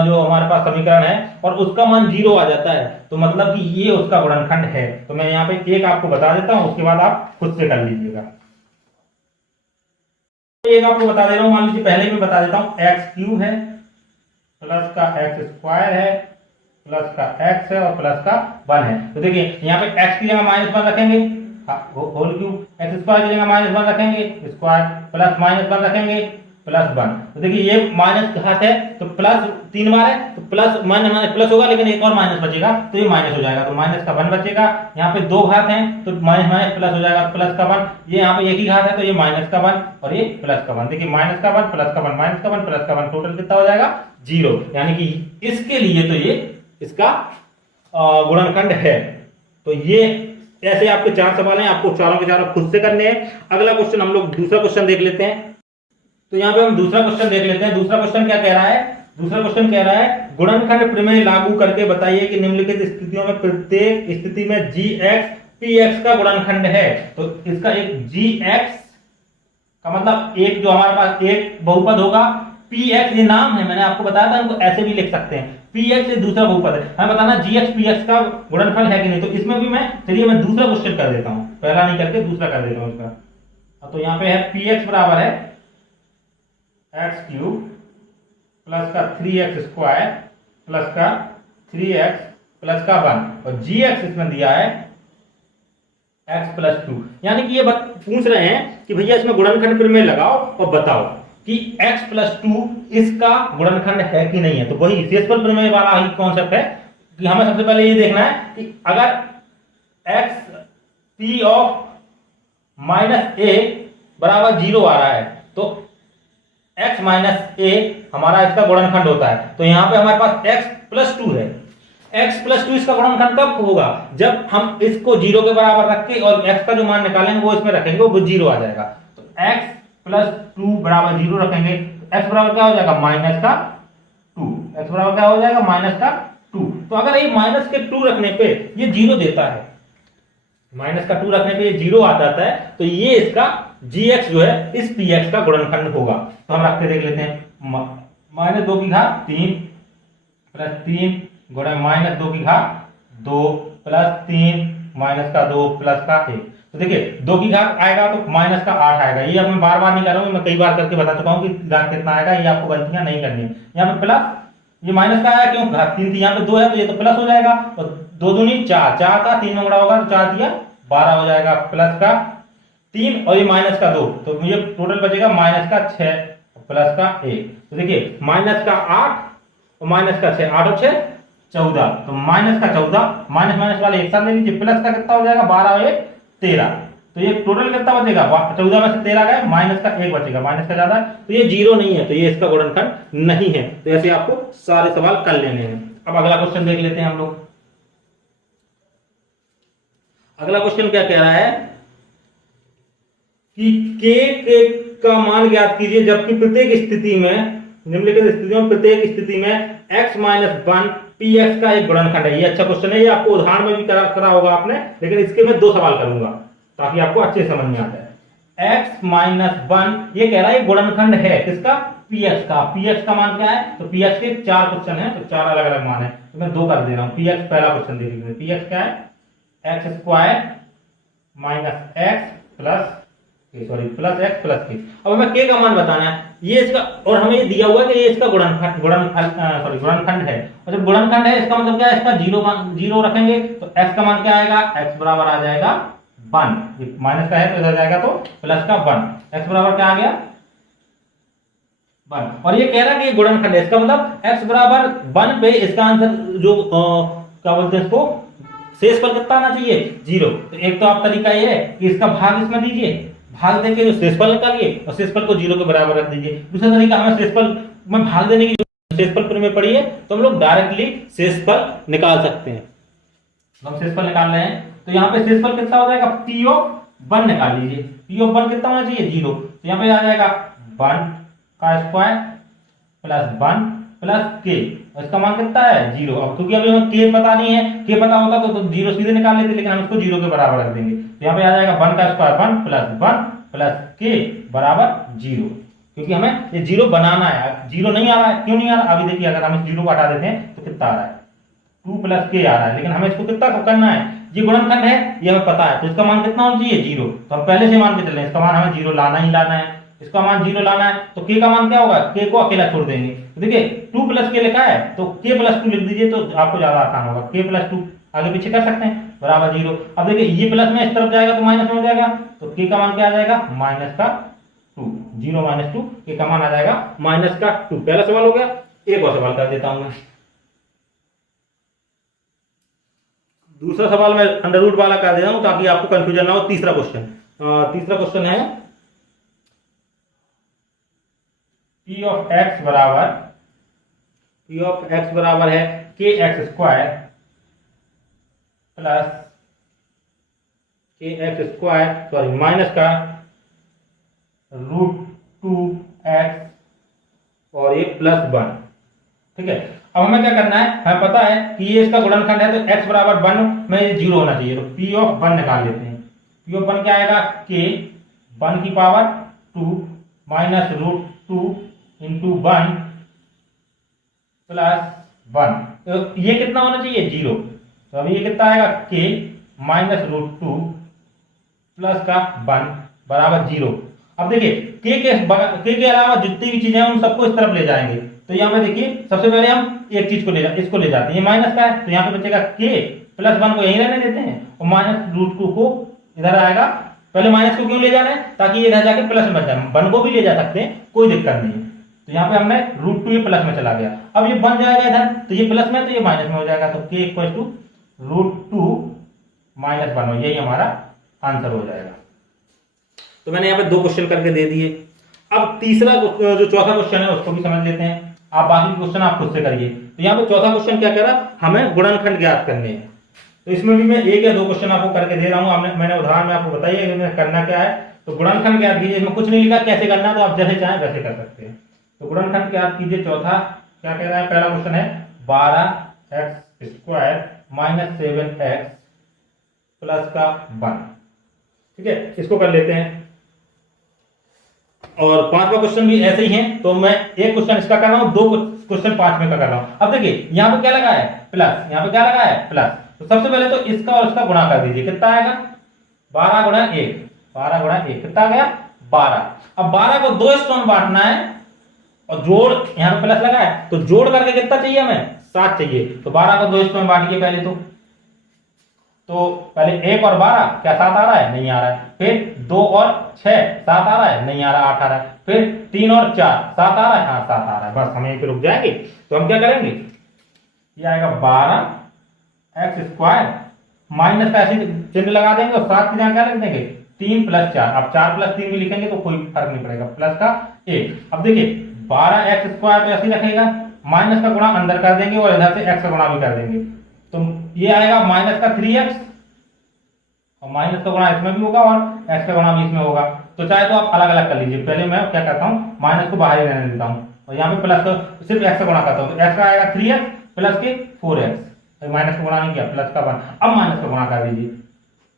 जो हमारे पास समीकरण है और उसका मान 0 आ जाता है तो मतलब कि ये उसका गुणनखंड है। तो मैं यहाँ पे एक आपको बता देता हूं, उसके बाद आप खुद से कर लीजिएगा। एक आपको बता दे रहा हूं, मान लीजिए पहले मैं बता देता हूं x³ है प्लस का x² है प्लस का x है और प्लस का 1 है। तो देखिए यहाँ पे x की जगह -1 रखेंगे, होल क्यूब, x² की जगह -1 रखेंगे, स्क्वायर, प्लस -1 रखेंगे, प्लस 1। तो देखिए ये माइनस घात है तो प्लस 3 बार है तो प्लस प्लस होगा, लेकिन एक और माइनस बचेगा तो ये माइनस हो जाएगा, तो माइनस का 1 बचेगा। यहाँ पे 2 घात हैं तो माइनस प्लस हो जाएगा, प्लस का 1। ये यहाँ पे एक ही घात है तो ये माइनस का 1 और ये प्लस का 1। देखिए माइनस का 1 प्लस का 1 माइनस का 1 प्लस का 1 टोटल कितना हो जाएगा? 0। यानी कि इसके लिए तो ये इसका गुणनखंड है। तो ये ऐसे आपके 4 सवाल हैं, आपको चारों के चारों खुद से करने हैं। अगला क्वेश्चन हम लोग दूसरा क्वेश्चन देख लेते हैं। तो यहाँ पे हम दूसरा क्वेश्चन देख लेते हैं। दूसरा क्वेश्चन क्या कह रहा है? दूसरा क्वेश्चन कह रहा है गुणनखंड प्रमेय लागू करके बताइए कि निम्नलिखित स्थितियों में प्रत्येक स्थिति में gx px का गुणनखंड है। तो इसका एक gx का मतलब एक जो हमारे पास एक बहुपद होगा, px ये नाम है, मैंने आपको बताया था, इनको ऐसे भी लिख सकते हैं। px ये दूसरा बहुपद है, हमें बताना gx px का गुणनफल है कि नहीं। तो इसमें भी चलिए मैं दूसरा क्वेश्चन कर देता हूं, पहला नहीं करके दूसरा कर देता हूं इसका। तो यहाँ पे है px बराबर है x³ प्लस का 3x² प्लस का 3x प्लस का 1 और gx इसमें दिया है x+2। यानी कि ये पूछ रहे हैं कि भैया इसमें गुणनखंड प्रमेय लगाओ और बताओ कि x+2 इसका गुणनखंड है कि नहीं है। तो वही शेषफल प्रमेय वाला ही कॉन्सेप्ट है कि हमें सबसे पहले ये देखना है कि अगर x p ऑफ -a बराबर 0 आ रहा है तो x - a हमारा इसका गुणनखंड होता है। तो यहां पे हमारे पास x+2 है। x+2 इसका गुणनखंड कब होगा? जब हम इसको 0 के बराबर रख के और x का जो मान निकालेंगे वो इसमें रखेंगे, वो 0 आ जाएगा। तो x+2 बराबर 0 रखेंगे तो x बराबर क्या हो जाएगा? -2। x बराबर क्या हो जाएगा? -2। तो अगर ये -2 रखने पे ये 0 देता है, -2 रखने पे ये 0 आ जाता है, तो ये इसका gx जो है इस px का गुणनखंड होगा। तो हम रख के देख लेते हैं, -2 की घात 3 प्लस 3 गुणा -2 की घात 2 प्लस 3 माइनस का 2 प्लस का 1। तो देखिए 2 की घात आएगा तो माइनस का 8 आएगा। ये अब मैं बार बार नहीं कर रहा हूँ, मैं कई बार करके बता चुका हूँ कि घात कितना आएगा, ये आपको गलतियां नहीं करनी है। यहाँ पे प्लस, ये माइनस का आया क्यों? घात 3 थी, यहाँ पे 2 है तो ये तो प्लस हो जाएगा। और 2 दूनी 4, 4 का 3 में गुणा होगा तो 4 दिया 12 हो जाएगा, प्लस का 3 और ये माइनस का 2, तो मुझे टोटल बचेगा माइनस का 6 प्लस का 1। तो देखिए माइनस का 8 और माइनस का 6, 8 और 6 14, तो माइनस का 14, माइनस माइनस वाले एक साथ ले लीजिए, प्लस का कितना हो जाएगा? 12 और 1 13। तो ये टोटल कितना बचेगा? 14 में से 13 गए, माइनस का 1 बचेगा, माइनस का ज्यादा है तो ये 0 नहीं है, तो ये इसका गुणनखंड नहीं है। तो ऐसे आपको सारे सवाल कर लेने हैं। अब अगला क्वेश्चन देख लेते हैं हम लोग। अगला क्वेश्चन क्या कह रहा है कि k का मान ज्ञात कीजिए जबकि प्रत्येक स्थिति में, निम्नलिखित स्थितियों में प्रत्येक स्थिति में x - 1 px का एक गुणनखंड है। ये अच्छा क्वेश्चन है, ये आपको उदाहरण में भी करा होगा आपने, लेकिन इसके मैं 2 सवाल करूंगा ताकि आपको अच्छे समझ में आ जाए। x - 1 ये कह रहा है गुणनखंड है किसका? px का। px का मान क्या है? तो px के 4 क्वेश्चन है तो 4 अलग अलग मान है, तो मैं 2 कर दे रहा हूं। px पहला क्वेश्चन देख लीजिए, px क्या है? x² - x plus x plus k। अब हमें k का मान बताना है, ये इसका, और हमें ये दिया हुआ है कि ये इसका गुणनखंड है। और जब गुणनखंड है इसका मतलब क्या है? इसका 0 रखेंगे तो x का मान क्या आएगा? x बराबर आ जाएगा वन, ये माइनस का है तो इधर जाएगा तो प्लस का वन, x बराबर क्या आ गया वन। और ये कह रहा है कि गुणनखंड है, इसका मतलब x बराबर वन पे इसका आंसर जो क्या बोलते हैं इसको शेषफल कितना आना चाहिए 0। तो एक तो आप तरीका ये है कि इसका भाग इसमें दीजिए, भाग देके जो शेषफल निकालिए और शेषफल को 0 के बराबर रख दीजिए। दूसरा तरीका हमें शेषफल में भाग देने की शेषफल में पड़ी है तो हम लोग डायरेक्टली शेषफल निकाल सकते हैं। तो हम शेषफल निकाल रहे हैं तो यहाँ पे शेषफल कितना हो जाएगा p ऑफ 1 निकाल लीजिए। p ऑफ 1 कितना होना चाहिए 0, तो यहाँ पे आ जाएगा 1 का स्क्वायर प्लस 1 प्लस k, और इसका मान कितना है 0। अब क्योंकि अभी हमें k पता नहीं है, k पता होता तो 0 सीधे निकाल लेते, लेकिन हम इसको 0 के बराबर रख देंगे। तो यहाँ पे आ जाएगा 1 का स्क्वायर 1 प्लस k बराबर 0, क्योंकि हमें ये 0 बनाना है। 0 नहीं आ रहा है, क्यों नहीं आ रहा, अभी देखिए अगर हम इस 0 को हटा देते हैं तो कितना आ रहा है 2 प्लस k आ रहा है, लेकिन हमें इसको कितना करना है, ये गुणनखंड है ये हमें पता है, तो इसका मान कितना होना चाहिए 0। तो हम पहले से मान के चल रहे हैं इसका मान हमें 0 लाना ही लाना है, इसका मान 0 लाना है। तो k का मान क्या होगा, k को अकेला छोड़ देंगे। तो देखिए 2 प्लस k लिखा है तो k प्लस 2 लिख दीजिए तो आपको ज्यादा आसान होगा। k प्लस 2 आगे पीछे कर सकते हैं बराबर 0। अब देखिए ये प्लस में इस तरफ जाएगा तो माइनस में हो जाएगा, तो k का मान क्या आ जाएगा माइनस का 2, 0 माइनस 2, k का मान आ जाएगा माइनस का 2। पहला सवाल हो गया। एक और सवाल कर देता हूं मैं, दूसरा सवाल मैं अंडर रूट वाला कर दे रहा हूं ताकि आपको कंफ्यूजन ना हो। तीसरा क्वेश्चन है p ऑफ x बराबर है kx square plus sorry minus का √2x और ये प्लस 1। ठीक है, अब हमें क्या करना है, हमें पता है कि ये इसका गुणनखंड है तो x बराबर 1 में ये 0 होना चाहिए। तो p ऑफ 1 निकाल लेते हैं। p ऑफ 1 क्या आएगा k 1 की पावर 2 माइनस √2 इंटू 1 प्लस 1, तो ये कितना होना चाहिए 0। तो अभी ये कितना आएगा k माइनस √2 प्लस का 1 बराबर 0। अब देखिए k के अलावा जितनी भी चीजें हैं उन सबको इस तरफ ले जाएंगे। तो यहाँ पे देखिए सबसे पहले हम एक चीज को इसको ले जाते हैं, ये माइनस का है तो यहाँ पे बचेगा k प्लस 1 को यहीं रहने देते हैं और माइनस √2 को इधर आएगा। पहले माइनस को क्यों ले जाना है, ताकि ये इधर जाके प्लस में बच जाए। 1 को भी ले जा सकते हैं, कोई दिक्कत नहीं है। तो यहाँ पे हमने √2 ये प्लस में चला गया, अब ये बन जाएगा इधर, तो ये प्लस में तो ये माइनस में हो जाएगा। तो k इक्वल टू √2 माइनस 1, यही हमारा आंसर हो जाएगा। तो मैंने यहाँ पे 2 क्वेश्चन करके दे दिए। अब तीसरा जो चौथा क्वेश्चन है उसको भी समझ लेते हैं। आप बाकी क्वेश्चन आप खुद से करिए। तो यहाँ पे चौथा क्वेश्चन क्या कह रहा, हमें गुणनखंड ज्ञात करने हैं। तो इसमें भी मैं 1 या 2 क्वेश्चन आपको करके दे रहा हूँ। मैंने उदाहरण में आपको बताइए कि करना क्या है। तो गुणनखंड ज्ञात कीजिए, इसमें कुछ नहीं लिखा कैसे करना है, तो आप जैसे चाहें वैसे कर सकते हैं। तो गुणनखंड ज्ञात कीजिए। चौथा क्या कह रहा है, पहला क्वेश्चन है 12x square minus 7x plus का 1। ठीक है, इसको कर लेते हैं। और 5वां क्वेश्चन भी ऐसे ही है, तो मैं एक क्वेश्चन इसका कर रहा हूं, 2 क्वेश्चन 5वें का कर रहा हूं। अब देखिए यहां पे क्या लगा है प्लस, यहां पे क्या लगा है प्लस। तो सबसे पहले तो इसका और इसका गुणा कर दीजिए, कितना आएगा 12 गुणा 1, 12 गुणा 1 कितना आ गया 12। अब 12 को 2 हिस्सों में बांटना है और जोड़, यहां पे प्लस लगा है तो जोड़ करके कितना चाहिए हमें 7 चाहिए। तो 12 को 2 हिस्सों में बांटिए पहले तो पहले 1 और 12 क्या 7 आ रहा है, नहीं आ रहा है। फिर 2 और 6 7 आ रहा है, नहीं आ रहा, 8 आ रहा है। फिर 3 और 4 7 आ रहा है, हाँ 7 आ रहा है। बस हम यहीं पे रुक जाएंगे। तो हम क्या करेंगे, ये आएगा 12x स्क्वायर माइनस का ऐसे चिन्ह लगा देंगे और 7 की जगह क्या लिख देंगे 3 प्लस 4। अब 4 प्लस 3 भी लिखेंगे तो कोई फर्क नहीं पड़ेगा, प्लस का 1। अब देखिए 12x स्क्वायर तो ऐसे ही रखेगा, माइनस का गुणा अंदर कर देंगे और इधर से x का गुणा भी कर देंगे। तो ये आएगा माइनस का 3x और माइनस का गुणा इसमें भी होगा और x का गुणा भी इसमें होगा। तो चाहे तो आप अलग अलग कर लीजिए। पहले मैं क्या करता हूँ, माइनस को बाहर ही रहने देता हूँ और यहाँ पे प्लस को सिर्फ x का गुणा करता हूँ। तो x का आएगा 3x प्लस के 4x, तो माइनस का गुणा नहीं किया, प्लस का 1। अब माइनस का गुणा कर दीजिए।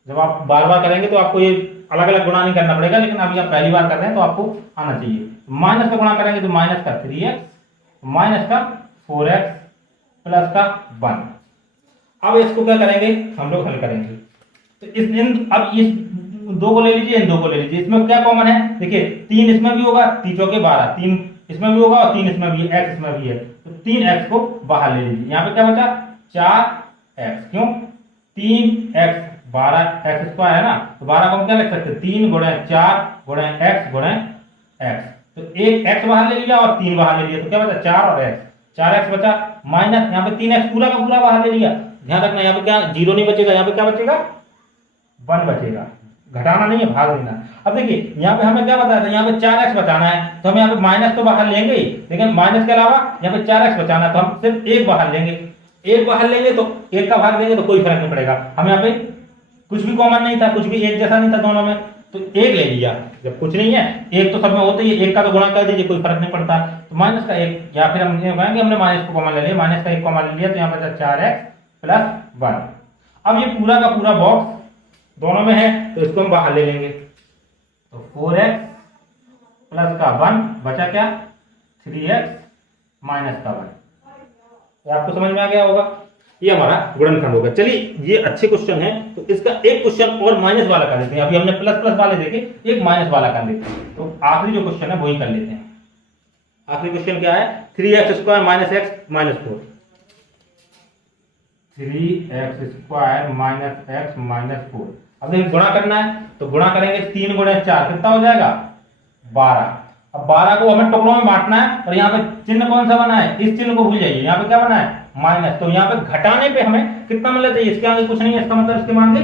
जब आप बार बार करेंगे तो आपको ये अलग अलग गुणा नहीं करना पड़ेगा, लेकिन अभी आप पहली बार कर रहे हैं तो आपको आना चाहिए। माइनस का गुणा करेंगे तो माइनस का 3x माइनस का 4x प्लस का 1। अब इसको क्या करेंगे, हम लोग हल करेंगे। तो अब इस 2 को ले लीजिए, इन 2 को ले लीजिए। इसमें क्या कॉमन है, देखिए 3 इसमें भी होगा, 3 चौके 12, 3 इसमें भी होगा और 3 इसमें भी है, x इसमें भी है। तो 3x को बाहर ले लीजिए। यहाँ पे क्या बचा 4x, क्यों 3x 12x² है ना, तो 12 को हम क्या लिख सकते हैं 3 गुणे 4 गुणे x गुणे x। तो एक x बाहर ले लिया और 3 बाहर ले लिया, तो क्या बचा 4 और x, 4x बचा, माइनस यहाँ पे 3x पूरा का पूरा बाहर ले लिया। ध्यान रखना यहाँ पे क्या 0 नहीं बचेगा, यहाँ पे क्या बचेगा 1 बचेगा, घटाना नहीं है, भाग देना। अब देखिए यहाँ पे हमें क्या बताया था, यहाँ पे 4x बचाना है, तो हम यहाँ पे माइनस तो बाहर लेंगे ही, लेकिन माइनस के अलावा यहाँ पे 4x बचाना है, तो हम सिर्फ 1 बाहर लेंगे। 1 बाहर लेंगे तो 1 का भाग देंगे तो कोई फर्क नहीं पड़ेगा। हम यहाँ पे कुछ भी कॉमन नहीं था, कुछ भी एक जैसा नहीं था दोनों में, तो 1 ले लिया। जब कुछ नहीं है 1 तो सब में होता ही है, 1 का तो गुणा कर दीजिए, कोई फर्क नहीं पड़ता। तो माइनस का 1, या फिर हम कहेंगे हमने माइनस को कॉमन ले लिया, माइनस का 1 कॉमन ले लिया, तो यहाँ बचा 4x + 1। अब ये पूरा का पूरा बॉक्स दोनों में है, तो इसको हम बाहर ले लेंगे, तो 4x + का 1 बचा क्या 3x - का 1। ये आपको समझ में आ गया होगा, ये हमारा गुणनखंड होगा। चलिए ये अच्छे क्वेश्चन है, तो इसका एक क्वेश्चन और माइनस वाला कर लेते हैं। अभी हमने प्लस प्लस वाले देखे, एक माइनस वाला कर लेते हैं। तो आखिरी जो क्वेश्चन है वही कर लेते हैं। आखिरी क्वेश्चन क्या है, 3x² - x - 4। 3x² - x - 4। अब देखिए गुणा करना है, तो गुणा करेंगे 3 गुणे 4 कितना हो जाएगा 12। अब 12 को हमें टुकड़ों में बांटना है, और यहाँ पे चिन्ह कौन सा बना है, इस चिन्ह को भूल जाइए, यहाँ पे क्या बना है माइनस। तो यहाँ पे घटाने पे हमें कितना मिलना चाहिए, इसके आगे कुछ नहीं है, इसका मतलब इसके आगे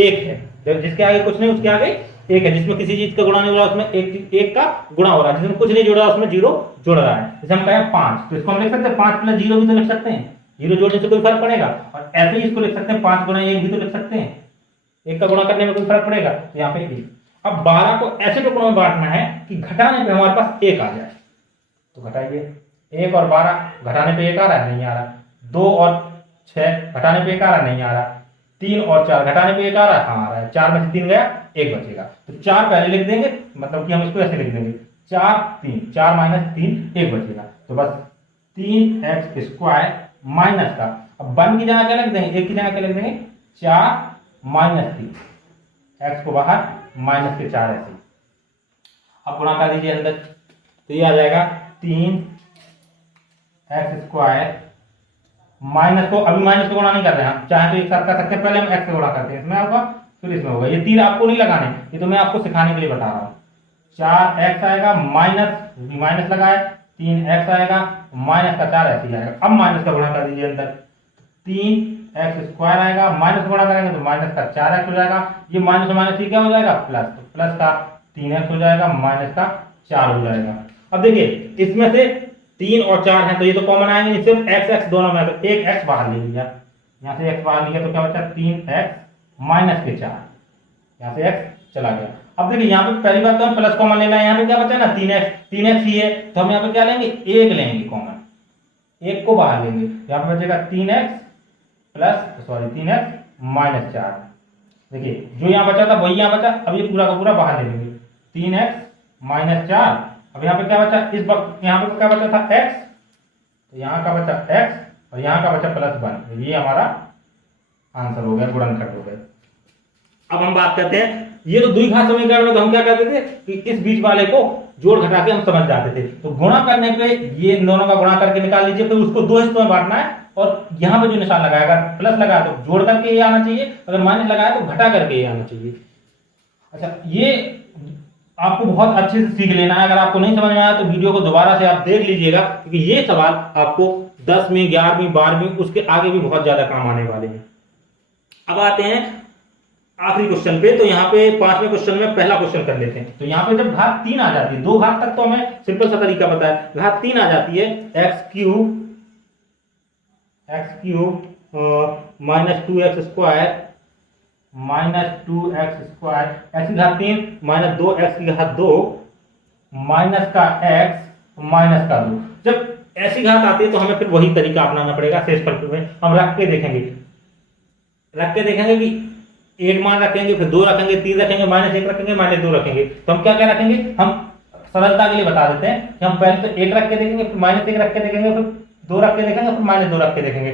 1 है। जिसके आगे कुछ नहीं उसके आगे 1 है, जिसमें किसी चीज का गुणा नहीं हो रहा उसमें एक का गुणा हो रहा है, जिसमें कुछ नहीं जुड़ रहा उसमें 0 जुड़ रहा है। जैसे हम कहें 5, तो इसको हम लिख सकते हैं 5 + 0 भी तो लिख सकते हैं, 0 जोड़ने से कोई फर्क पड़ेगा। और ऐसे ही इसको लिख सकते हैं 5 गुणा 1 भी तो लिख सकते हैं, 1 का गुणा करने में कोई फर्क पड़ेगा। तो यहाँ पे 1। अब 12 को ऐसे टुकड़ों में बांटना है कि घटाने पे हमारे पास 1 आ जाए, तो घटाइए 1 और 12, घटाने पे 1 आ रहा है, नहीं आ रहा। 2 और 6 घटाने पे 1 आ रहा है, नहीं आ रहा। 3 और 4 घटाने पे 1 आ रहा है, हाँ आ रहा है। 4 में से 3 गया, 1 बचेगा। तो 4 पहले लिख देंगे, मतलब कि हम इसको ऐसे लिख देंगे 4 3, 4 - 3 1 बचेगा। तो बस 3x² माइनस का, अब 1 की जगह क्या लिख देंगे, 1 की जगह क्या लिख देंगे 4 - 3, x को बाहर माइनस के 4 ऐसे। अब गुणा कर दीजिए अंदर, तो ये आ जाएगा 3x² माइनस को, अभी माइनस को गुणा नहीं कर रहे हैं हम, चाहे तो एक साथ कर सकते हैं। पहले हम x से गुणा करते हैं, इसमें होगा फिर इसमें होगा। ये तीर आपको नहीं लगाने, ये तो मैं आपको सिखाने के लिए बता रहा हूँ। 4x आएगा माइनस लगा है, 3x आएगा माइनस का 4 ऐसे ही आएगा। अब माइनस का गुणा कर दीजिए अंदर, 3x² आएगा, माइनस गुणा करेंगे तो माइनस का 4x हो जाएगा। ये माइनस माइनस क्या हो जाएगा प्लस, तो प्लस का 3x हो जाएगा, माइनस का 4 हो जाएगा। अब देखिए इसमें से 3 और 4 है, तो ये तो कॉमन आएंगे नहीं, सिर्फ x x दोनों में, तो एक x बाहर ले लिया, यहाँ से x बाहर लिया तो क्या बचा 3x माइनस के 4, यहाँ से x चला गया। अब देखिए यहाँ पे पहली बात तो हम प्लस कॉमन लेना है, यहाँ पे क्या बचा ना 3x ही है, तो हम यहाँ पे क्या लेंगे 1 लेंगे कॉमन, 1 को बाहर लेंगे, यहाँ पे बचेगा 3x - 4। देखिए जो यहाँ बचा था वही यहाँ बचा, अब ये पूरा का पूरा बाहर ले लेंगे 3x - 4। अब यहाँ पे क्या बचा, इस वक्त यहाँ पे क्या बचा था x, तो यहाँ का बचा x और यहाँ का बचा +1। ये हमारा आंसर हो गया, गुणनखंड हो गया। अब हम बात करते हैं, ये तो द्विघात समीकरण में तो हम क्या करते थे कि इस बीच वाले को जोड़ घटा के हम समझ जाते थे। तो गुणा करने पे ये इन दोनों का गुणा करके निकाल लीजिए, फिर उसको 2 हिस्सों में बांटना है, और यहाँ पे जो निशान लगाया, अगर प्लस लगाया तो जोड़ करके ये आना चाहिए, अगर माइनस लगाया तो घटा करके ये आना चाहिए। अच्छा, ये आपको बहुत अच्छे से सीख लेना है। अगर आपको नहीं समझ में आया तो वीडियो को दोबारा से आप देख लीजिएगा, क्योंकि ये सवाल आपको 10वीं 11वीं 12वीं उसके आगे भी बहुत ज्यादा काम आने वाले हैं। अब आते हैं आखिरी क्वेश्चन पे। तो यहाँ पे 5वें क्वेश्चन में पहला क्वेश्चन कर लेते हैं। तो यहाँ पे जब घात 3 आ जाती है, 2 घात तक तो हमें सिंपल सा तरीका पता है, घात 3 आ जाती है x³ - 2x² x की घात 3 - 2x की घात 2 माइनस का x माइनस का 2। जब ऐसी घात आती है तो हमें फिर वही तरीका अपनाना पड़ेगा। शेषफल में हम रख के देखेंगे कि 1 मान रखेंगे, फिर 2 रखेंगे, 3 रखेंगे, -1 रखेंगे, -2 रखेंगे। तो हम क्या क्या रखेंगे, हम सरलता के लिए बता देते हैं कि हम पहले तो 1 रख के देखेंगे, फिर -1 रख के देखेंगे, फिर 2 रख के देखेंगे, फिर -2 रख के देखेंगे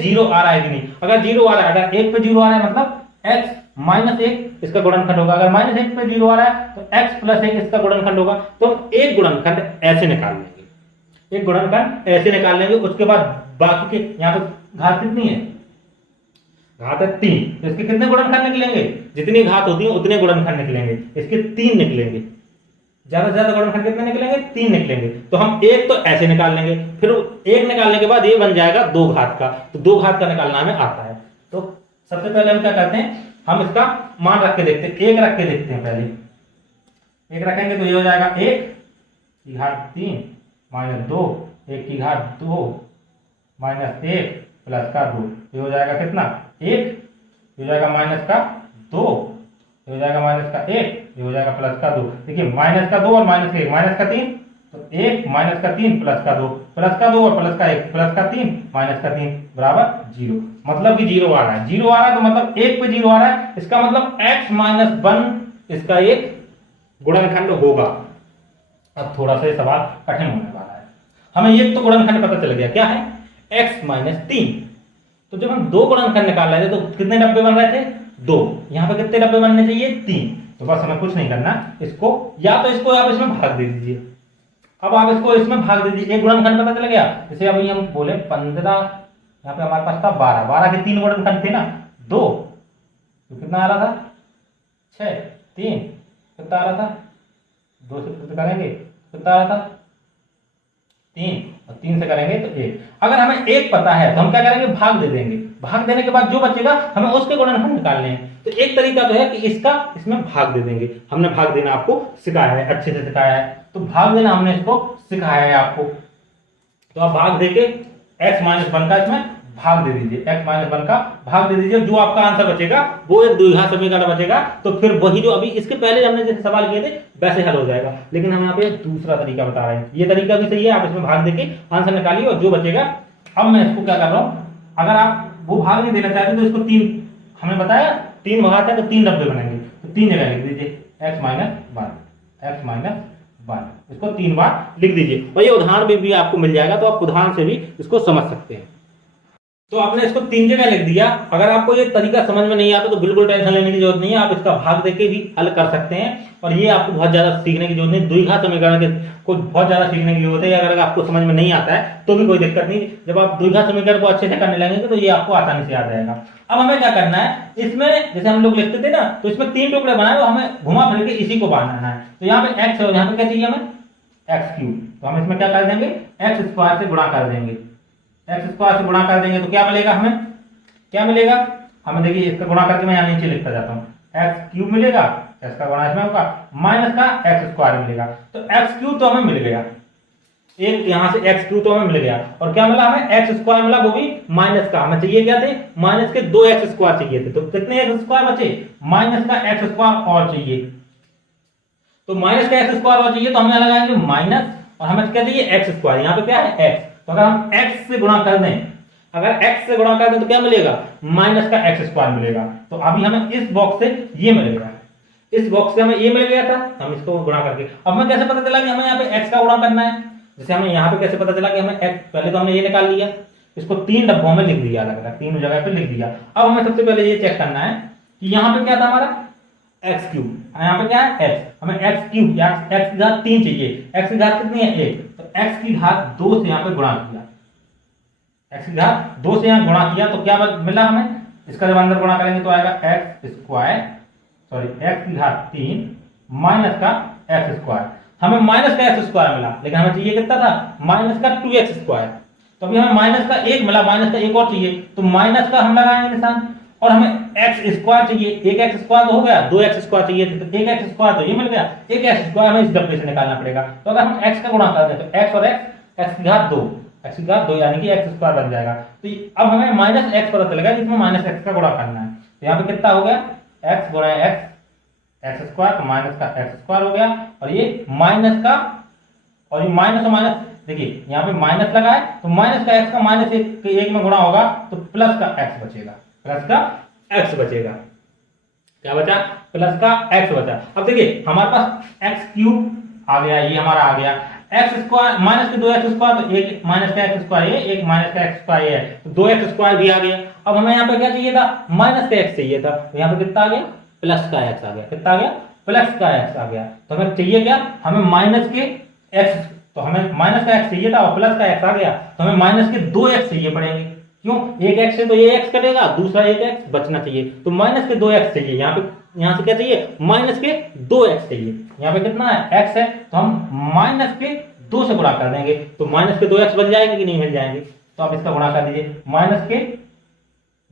0 आ रहा है कि नहीं। अगर 0 आ रहा है, अगर 1 पे 0 आ रहा है मतलब x -1 इसका गुणनखंड होगा। अगर -1 पे 0 आ रहा है तो x + 1 इसका गुणनखंड होगा। तो हम एक गुणनखंड ऐसे निकाल लेंगे, उसके बाद बाकी के यहाँ पे घात कितनी है घात है 3, तो इसके कितने गुणनखंड निकलेंगे? जितनी घात होती है उतने गुणनखंड निकलेंगे, इसके 3 निकलेंगे। ज्यादा से ज्यादा गुणनखंड कितने निकलेंगे? 3 निकलेंगे। तो हम एक तो ऐसे निकाल लेंगे, फिर एक निकालने के बाद ये बन जाएगा 2 घात का, तो 2 घात का निकालना हमें आता है। तो सबसे पहले हम क्या करते हैं, हम इसका मान रख के देखते हैं, 1 रख के देखते हैं। पहले 1 रखेंगे तो ये हो जाएगा 1 की घात 3 माइनस 2, 1 की घात 2 माइनस 1 प्लस का 2, ये हो जाएगा कितना? 1, ये हो जाएगा माइनस का 2, ये हो जाएगा माइनस का 1, ये हो जाएगा प्लस का 2। देखिए माइनस का 2 और माइनस का 1, माइनस का 3, तो 1 माइनस का 3 प्लस का 2, प्लस का 2 और प्लस का 1, प्लस का 3 माइनस का 3 बराबर 0। मतलब कि 0 आ रहा है, 0 आ रहा है तो मतलब 1 पे 0 आ रहा है, इसका मतलब x माइनस 1 इसका एक गुणनखंड होगा। अब थोड़ा सा ये सवाल कठिन होने वाला है। हमें एक तो गुणनखंड पता चल गया, क्या है? x minus 3। तो जब हम 2 गुणनखंड निकाल रहे थे तो कितने डब्बे बन रहे थे? 2। यहाँ पे कितने डब्बे बनने चाहिए? 3। तो बस हमें कुछ नहीं करना, इसको या तो इसको आप इसमें भाग दे दीजिए। अब आप इसको इसमें भाग दे दीजिए, एक गुणनखंड पता चल गया। जैसे अभी हम बोले 15, यहाँ पे हमारे पास था 12, 12 के 3 गुणनखंड थे ना, 2, तो कितना आ रहा था? 6, 3 कितना आ रहा था? 2 से कितना करेंगे? कितना आ रहा था? 3, और 3 से करेंगे तो 1। अगर हमें 1 पता है तो हम क्या करेंगे? भाग दे देंगे। भाग देने के बाद जो बचेगा हमें उसके गुणनखंड निकालने हैं। तो एक तरीका तो है कि इसका इसमें भाग दे देंगे। हमने भाग देना आपको सिखाया है, अच्छे से सिखाया है, तो भाग देना हमने इसको सिखाया है आपको। तो आप भाग देके x माइनस 1 का इसमें भाग दे दीजिए, x माइनस 1 का भाग दे दीजिए। जो आपका आंसर बचेगा वो एक द्विघात समीकरण बचेगा। तो फिर वही जो अभी इसके पहले हमने जैसे सवाल किए थे वैसे हल हो जाएगा। लेकिन हम यहाँ पे दूसरा तरीका बता रहे हैं, ये तरीका भी सही है। आप इसमें भाग देके आंसर निकालिए और जो बचेगा, अब मैं इसको क्या कर रहा हूँ, अगर आप वो भाग नहीं देना चाहते तो इसको 3, हमने बताया 3 भाग है तो 3 डब्बे बनेंगे, तो 3 जगह लिख दीजिए x माइनस 1, x माइनस 1, इसको 3 बार लिख दीजिए। और ये उदाहरण में भी आपको मिल जाएगा, तो आप उदाहरण से भी इसको समझ सकते हैं। तो आपने इसको 3 जगह लिख दिया। अगर आपको ये तरीका समझ में नहीं आता तो बिल्कुल टेंशन लेने की जरूरत नहीं है, आप इसका भाग देके भी हल कर सकते हैं। और ये आपको बहुत ज्यादा सीखने की जरूरत नहीं, द्विघात समीकरण के को बहुत ज्यादा सीखने की जरूरत है। अगर आपको समझ में नहीं आता है तो भी कोई दिक्कत नहीं, जब आप द्विघात समीकरण को अच्छे से करने लगेंगे तो ये आपको आसानी से आ जाएगा। अब हमें क्या करना है, इसमें जैसे हम लोग लिखते थे ना, तो इसमें 3 टुकड़े बनाए और हमें घुमा फिर के इसी को बांधना है। तो यहाँ पे x है और यहाँ पे क्या चाहिए हमें? x cube. तो हम इसमें क्या कर देंगे? x स्क्वायर से गुणा कर देंगे, x स्क्वायर से गुणा कर देंगे तो क्या मिलेगा हमें? क्या मिलेगा हमें? देखिए इसका गुणा करके मैं यहाँ नीचे लिखता जाता हूँ, एक्स क्यूब मिलेगा, इसका गुणा इसमें होगा, माइनस का एक्स स्क्वायर मिलेगा। तो एक्स क्यूब तो हमें मिल गया, एक यहाँ से एक्स क्यूब तो हमें मिल गया, और क्या मिला हमें? एक्स स्क्वायर मिला, वो भी माइनस का। हमें चाहिए क्या थे? माइनस के 2 एक्स स्क्वायर चाहिए थे। तो कितने एक्स स्क्वायर बचे? माइनस का एक्स स्क्वायर और चाहिए, तो माइनस का एक्स स्क्वायर और चाहिए, तो हमें लगाएंगे माइनस, और हमें क्या चाहिए? X square. यहाँ पे क्या है? एक्स। तो अगर हम x से गुणा कर दें, अगर x से गुणा कर दें तो क्या मिलेगा? माइनस का एक्स स्क्वायर मिलेगा। तो अभी हमें इस बॉक्स से ये मिल गया, इस बॉक्स से हमें ये मिल गया था, हम इसको गुणा करके। अब हमें कैसे पता चला कि हमें यहाँ पे x का गुणा करना है? जैसे हमें यहाँ पे कैसे पता चला कि हमें x, पहले तो हमने ये निकाल लिया, इसको 3 डब्बों में लिख दिया, अलग अलग 3 जगह पे लिख दिया। अब हमें सबसे पहले ये चेक करना है कि यहाँ पे क्या था हमारा? एक्स क्यूब, यहाँ पे क्या है? एक्स। हमें एक्स क्यूब या एक्स की घात 3 चाहिए, एक्स की घात कितनी है? 1। तो एक्स की घात 2 से यहाँ पे गुणा किया, एक्स की घात 2 से यहाँ गुणा किया, तो क्या मिला हमें? इसका जब अंदर गुणा करेंगे तो आएगा एक्स स्क्वायर, सॉरी एक्स की घात 3 माइनस का एक्स स्क्वायर। हमें माइनस का एक्स स्क्वायर मिला, लेकिन हमें चाहिए कितना था? माइनस का 2x स्क्वायर। तो अभी हमें माइनस का 1 मिला, माइनस का 1 और चाहिए, तो माइनस का हम लगाएंगे निशान, और हमें एक्स स्क्वायर चाहिए, एक एक्स स्क्वायर तो हो गया, 2 एक्स स्क्वायर चाहिए थे, तो एक एक्स स्क्वायर तो ये मिल गया, एक एक्स स्क्वायर हमें इस डब्बे से निकालना पड़ेगा। तो अगर हम एक्स का गुणा कर दें तो एक्स और एक्स, एक्स की घात 2, एक्स की घात 2 यानी कि एक्स स्क्वायर बन जाएगा। तो अब हमें माइनस एक्स पता चलेगा, जिसमें माइनस एक्स का गुणा करना है। तो यहाँ पे कितना हो गया? एक्स गुणा एक्स, एक्स स्क्वायर, तो माइनस का एक्स स्क्वायर हो गया, और ये माइनस का, और ये माइनस और माइनस, देखिए यहाँ पे माइनस लगा है, तो माइनस का एक्स का माइनस 1 में गुणा होगा तो प्लस का एक्स बचेगा, प्लस का एक्स बचेगा। क्या बचा? प्लस का एक्स बचा। अब देखिए हमारे पास एक्स क्यूब आ गया, ये हमारा आ गया, एक्स स्क्वायर माइनस के 2 एक्स स्क्वायर, तो एक माइनस का एक्स स्क्वायर ये, एक माइनस का एक्स स्क्वायर ये है, तो 2 एक्स स्क्वायर भी आ गया। अब हमें यहाँ पे क्या चाहिए था? माइनस का एक्स चाहिए था, तो यहाँ पे कितना आ गया? प्लस का एक्स आ गया। कितना आ गया? प्लस का एक्स आ गया। तो हमें चाहिए क्या? हमें माइनस के एक्स, तो हमें माइनस का एक्स चाहिए था और प्लस का एक्स आ गया, तो हमें माइनस के 2 एक्स चाहिए पड़ेंगे। क्यों, एक एक्स से तो ये एक्स कटेगा, दूसरा एक एक्स बचना चाहिए, तो माइनस के 2x चाहिए। यहाँ से क्या चाहिए, माइनस के 2x चाहिए। यहाँ पे कितना है, x है, तो हम माइनस के 2 से गुणा कर देंगे, तो माइनस के 2x बन जाएंगे कि नहीं बन जाएंगे। तो आप इसका गुणा कर दीजिए, माइनस के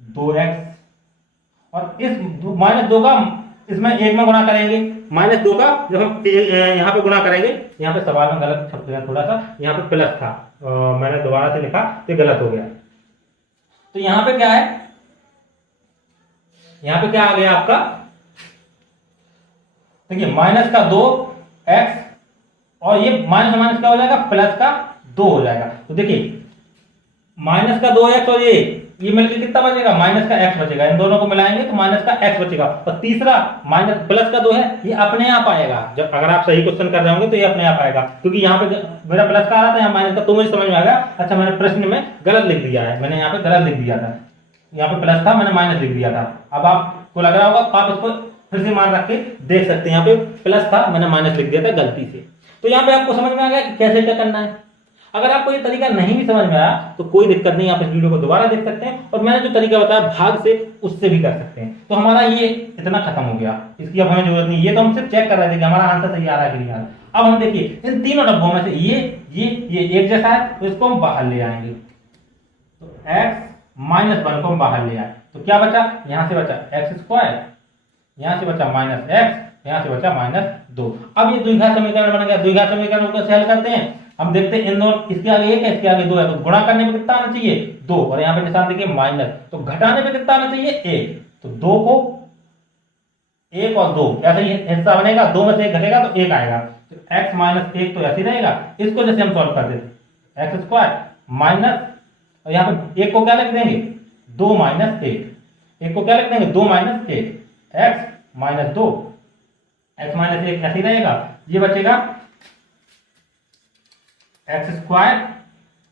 2x, और इस माइनस 2 का इसमें एक में गुणा करेंगे, माइनस 2 का जब हम यहाँ पे गुणा करेंगे, यहाँ पे सवाल में गलत छप गया थोड़ा सा, यहाँ पे प्लस था, मैंने दोबारा से लिखा तो गलत हो गया। तो यहाँ पे क्या है, यहाँ पे क्या आ गया आपका, देखिए माइनस का 2x, और ये माइनस माइनस क्या हो जाएगा, प्लस का 2 हो जाएगा। तो देखिए माइनस का 2x और ये मिलकर कितना बचेगा, माइनस का x बचेगा, इन दोनों को मिलाएंगे तो माइनस का x बचेगा। और तीसरा माइनस प्लस का 2 है, ये अपने आप आएगा, जब अगर आप सही क्वेश्चन कर रहे होंगे तो ये अपने आप आएगा, क्योंकि यहाँ पे मेरा प्लस का आ रहा था, यहाँ माइनस का, तो मुझे समझ में आ गया, अच्छा मैंने प्रश्न में गलत लिख दिया है, मैंने यहाँ पे गलत लिख दिया था, यहाँ पे प्लस था, मैंने माइनस लिख दिया था। अब आपको लग रहा होगा, आप इसको फिर से मान रख के देख सकते हैं, यहाँ पे प्लस था, मैंने माइनस लिख दिया था गलती से। तो यहाँ पे आपको समझ में आ गया कि कैसे क्या करना है। अगर आपको ये तरीका नहीं भी समझ में आया तो कोई दिक्कत नहीं, आप इस वीडियो को दोबारा देख सकते हैं, और मैंने जो तरीका बताया भाग से, उससे भी कर सकते हैं। तो हमारा ये इतना खत्म हो गया, इसकी अब हमें जरूरत नहीं, ये तो हम सिर्फ चेक कर रहे थे कि हमारा आंसर सही आ रहा है कि नहीं आ रहा। अब हम देखिए इन तीनों डब्बों में से ये एक जैसा है, तो इसको हम बाहर ले आएंगे, तो x-1 को हम बाहर ले आए, तो क्या बचा, यहां से बचा x², यहां से बचा -x, यहां से बचा -2। अब ये द्विघात समीकरण बन गया। द्विघात समीकरण को कैसे हल करते हैं, हम देखते हैं, इन दोनों, इसके आगे 1 है, इसके आगे 2 है, तो गुणा करने में कितना आना चाहिए, 2, और यहाँ पे निशान देखिए माइनस, तो घटाने में कितना आना चाहिए, 1, तो 2 को 1 और 2 ऐसे ही हिस्सा बनेगा, 2 में से 1 घटेगा तो 1 आएगा, तो x - 1 तो ऐसे ही रहेगा। इसको जैसे हम सॉल्व कर देते, x² माइनस, और यहाँ पे 1 को क्या लिख देंगे, 2 - 1, 1 को क्या लिख देंगे, 2 - 1, x - 2, x - 1 ऐसे ही रहेगा, ये बचेगा x²।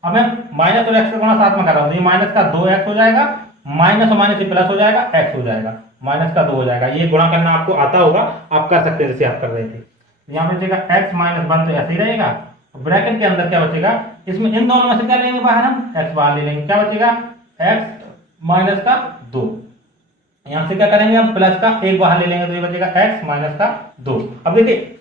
अब मैं माइनस और x का गुणा साथ में कर रहा हूं, तो ये माइनस का 2x हो जाएगा, माइनस और माइनस से प्लस हो जाएगा, x हो जाएगा, माइनस का 2 हो जाएगा। ये गुणा करना आपको आता होगा, आप कर सकते हैं जैसे आप कर रहे थे। यहाँ पे बचेगा x - 1 तो ऐसे ही रहेगा, ब्रैकेट के अंदर क्या बचेगा, इसमें इन दोनों में से क्या लेंगे बाहर, हम x बाहर ले लेंगे, क्या बचेगा, x - 2। यहां से क्या करेंगे, हम प्लस का 1 बाहर ले लेंगे, तो ये बचेगा x - 2। अब देखिए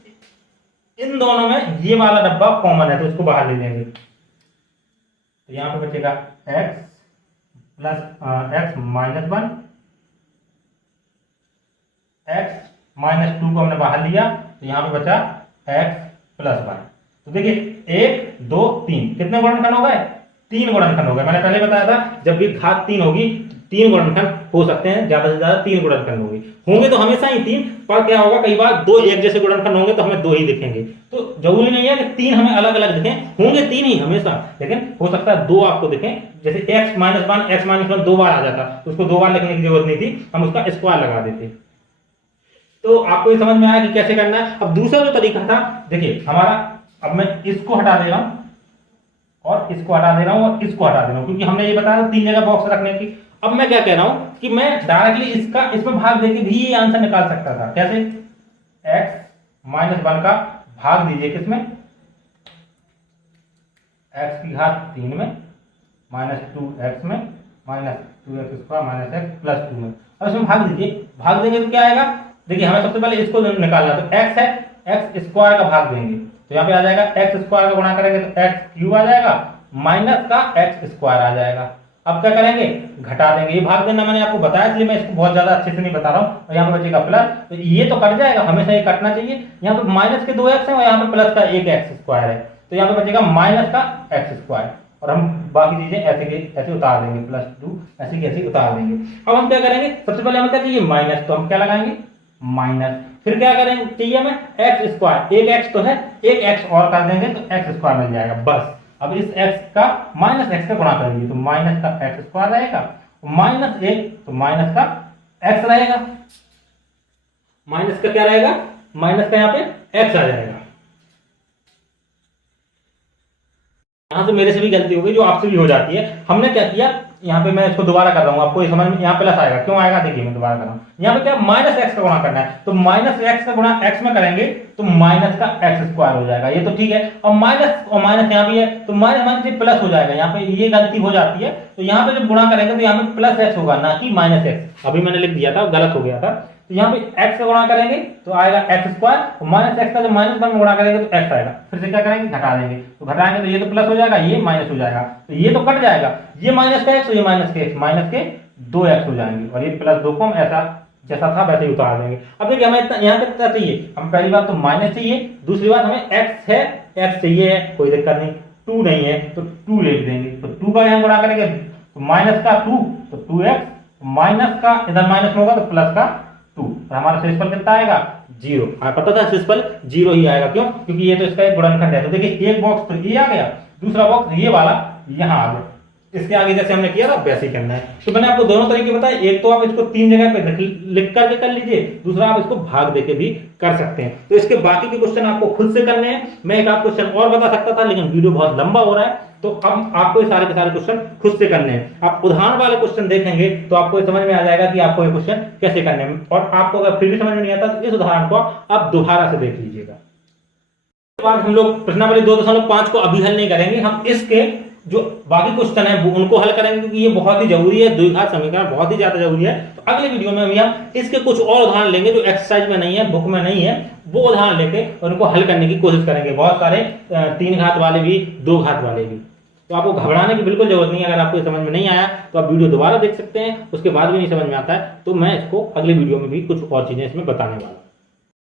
इन दोनों में ये वाला डब्बा कॉमन है, तो इसको बाहर ले लेंगे, तो यहां पे बचेगा x - 1, x - 2 को हमने बाहर लिया, तो यहां पे बचा x + 1। तो देखिए 1 2 3 कितने गुणनखंड हो गए, 3 गुणनखंड हो गए। मैंने पहले बताया था जब भी घात 3 होगी 3 गुणनखंड हो सकते हैं, ज्यादा से ज्यादा 3 गुणनखंड होंगे तो हमेशा ही 3, पर क्या होगा कई बार 2 एक जैसे गुणनखंड होंगे तो हमें 2 ही दिखेंगे, तो जरूरी नहीं है कि 3 हमें अलग अलग दिखें, होंगे 3 ही हमेशा, लेकिन हो सकता है 2 आपको दिखें। जैसे x - 1 2 बार आ जाता तो उसको 2 बार लिखने की जरूरत नहीं थी, हम उसका स्क्वायर लगा देते। तो आपको ये समझ में आया कि कैसे करना है। अब दूसरा जो तरीका था, देखिए हमारा, अब मैं इसको हटा दे रहा हूं और इसको हटा दे रहा हूं और इसको हटा दे रहा हूं, क्योंकि हमने ये बताया 3 जगह बॉक्स रखने की। अब मैं क्या कह रहा हूं कि मैं डायरेक्टली इसमें भाग देके भी ये आंसर निकाल सकता था। कैसे, x - 1 का भाग दीजिए किसमें, x की घात 3 में, -2x में, -2x² - x + 2 में। अब इसमें भाग दीजिए, भाग देंगे तो क्या आएगा, देखिए हमें सबसे पहले इसको निकालना, तो x है, x² का भाग देंगे, तो यहाँ पे आ जाएगा x² का गुणा करेंगे तो x³ आ जाएगा, माइनस का x² आ जाएगा। अब क्या करेंगे, घटा देंगे, ये भाग देना मैंने आपको बताया, इसलिए मैं इसको बहुत ज्यादा अच्छे से नहीं बता रहा हूँ। और यहाँ पे बचेगा प्लस, तो ये तो कट जाएगा, हमेशा ये कटना चाहिए। यहाँ पे माइनस के 2x है और यहाँ पे प्लस का 1x² है, तो यहाँ पे बचेगा माइनस का x², और हम बाकी चीजें ऐसे उतार देंगे, +2 ऐसे कैसे उतार देंगे। अब हम क्या करेंगे, सबसे पहले हमें क्या चाहिए, माइनस, तो हम क्या लगाएंगे, माइनस, फिर क्या करेंगे, चाहिए हमें x², एक x तो है, एक x और कर देंगे तो x² मिल जाएगा, बस। अब इस x का -x का गुणा करेंगे, तो माइनस का x² रहेगा, -1 तो माइनस का x रहेगा, माइनस का क्या रहेगा, माइनस का यहाँ पे x आ जाएगा। यहां से मेरे से भी गलती हो गई, जो आपसे भी हो जाती है। हमने क्या किया, यहाँ पे मैं इसको दोबारा कर रहा हूँ, आपको ये समझ में, यहाँ प्लस आएगा, क्यों आएगा देखिए मैं दोबारा कर रहा हूँ। यहाँ पे क्या माइनस एक्स का गुणा करना है, तो माइनस एक्स का गुणा एक्स में करेंगे तो माइनस का एक्स स्क्वायर हो जाएगा, ये तो ठीक है। और माइनस यहाँ भी है तो माइनस माइनस ये प्लस हो जाएगा, यहाँ पे ये गलती हो जाती है, तो यहाँ पे जब गुणा करेंगे तो यहाँ पे प्लस एक्स होगा ना कि माइनस एक्स, अभी मैंने लिख दिया था गलत हो गया था। तो यहाँ पे x का गुणा करेंगे तो आएगा एक्स स्क्वायर, और माइनस एक्स का जब माइनस वन में गुणा करेंगे तो x आएगा, फिर से क्या करेंगे घटा देंगे, तो घटाएंगे तो ये तो प्लस हो जाएगा, ये माइनस हो जाएगा, तो ये तो कट जाएगा, ये माइनस का x, ये माइनस के x, माइनस के 2x हो जाएंगे, और ये प्लस 2 को हम ऐसा जैसा था वैसे ही उतार देंगे। अब देखिए हमें यहाँ पे कितना चाहिए, हम पहली बात तो माइनस चाहिए, दूसरी बात हमें x है, x चाहिए है, कोई दिक्कत नहीं, 2 नहीं है तो 2 लिख देंगे, तो 2 का यहाँ गुणा करेंगे तो माइनस का 2 तो 2x, माइनस का इधर माइनस में होगा तो प्लस का 2, और हमारा शेषफल कितना आएगा 0। पता था शेषफल 0 ही आएगा, क्यों, क्योंकि ये तो इसका एक गुणनखंड है। तो देखिए एक बॉक्स तो ये आ गया, दूसरा बॉक्स ये वाला यहाँ आ गया, इसके आगे जैसे हमने किया था वैसे ही करना है। तो मैंने आपको दोनों तरीके बताए, एक तो आप इसको 3 जगह पे लिख करके कर लीजिए, दूसरा आप इसको भाग देके भी कर सकते हैं। तो इसके बाकी के क्वेश्चन आपको खुद से करने हैं, मैं एक आध क्वेश्चन और बता सकता था लेकिन वीडियो बहुत लंबा हो रहा है, तो अब आपको ये सारे के सारे क्वेश्चन खुद से करने हैं। आप उदाहरण वाले क्वेश्चन देखेंगे तो आपको समझ में आ जाएगा कि आपको ये क्वेश्चन कैसे करने हैं, और आपको अगर फिर भी समझ में नहीं आता तो इस उदाहरण को आप दोबारा से देख लीजिएगा। बाद हम लोग प्रश्नावली 2.5 को अभी हल नहीं करेंगे, हम इसके जो बाकी क्वेश्चन है वो उनको हल करेंगे, क्योंकि ये बहुत ही जरूरी है, द्विघात समीकरण बहुत ही ज्यादा जरूरी है। तो अगले वीडियो में हम इसके कुछ और उदाहरण लेंगे जो एक्सरसाइज में नहीं है, बुक में नहीं है, वो उदाहरण लेके और उनको हल करने की कोशिश करेंगे, बहुत सारे 3 घात वाले भी 2 घात वाले भी। तो आपको घबराने की बिल्कुल जरूरत नहीं है, अगर आपको समझ में नहीं आया तो आप वीडियो दोबारा देख सकते हैं, उसके बाद भी नहीं समझ में आता है तो मैं इसको अगले वीडियो में भी कुछ और चीजें इसमें बताने वाला हूं।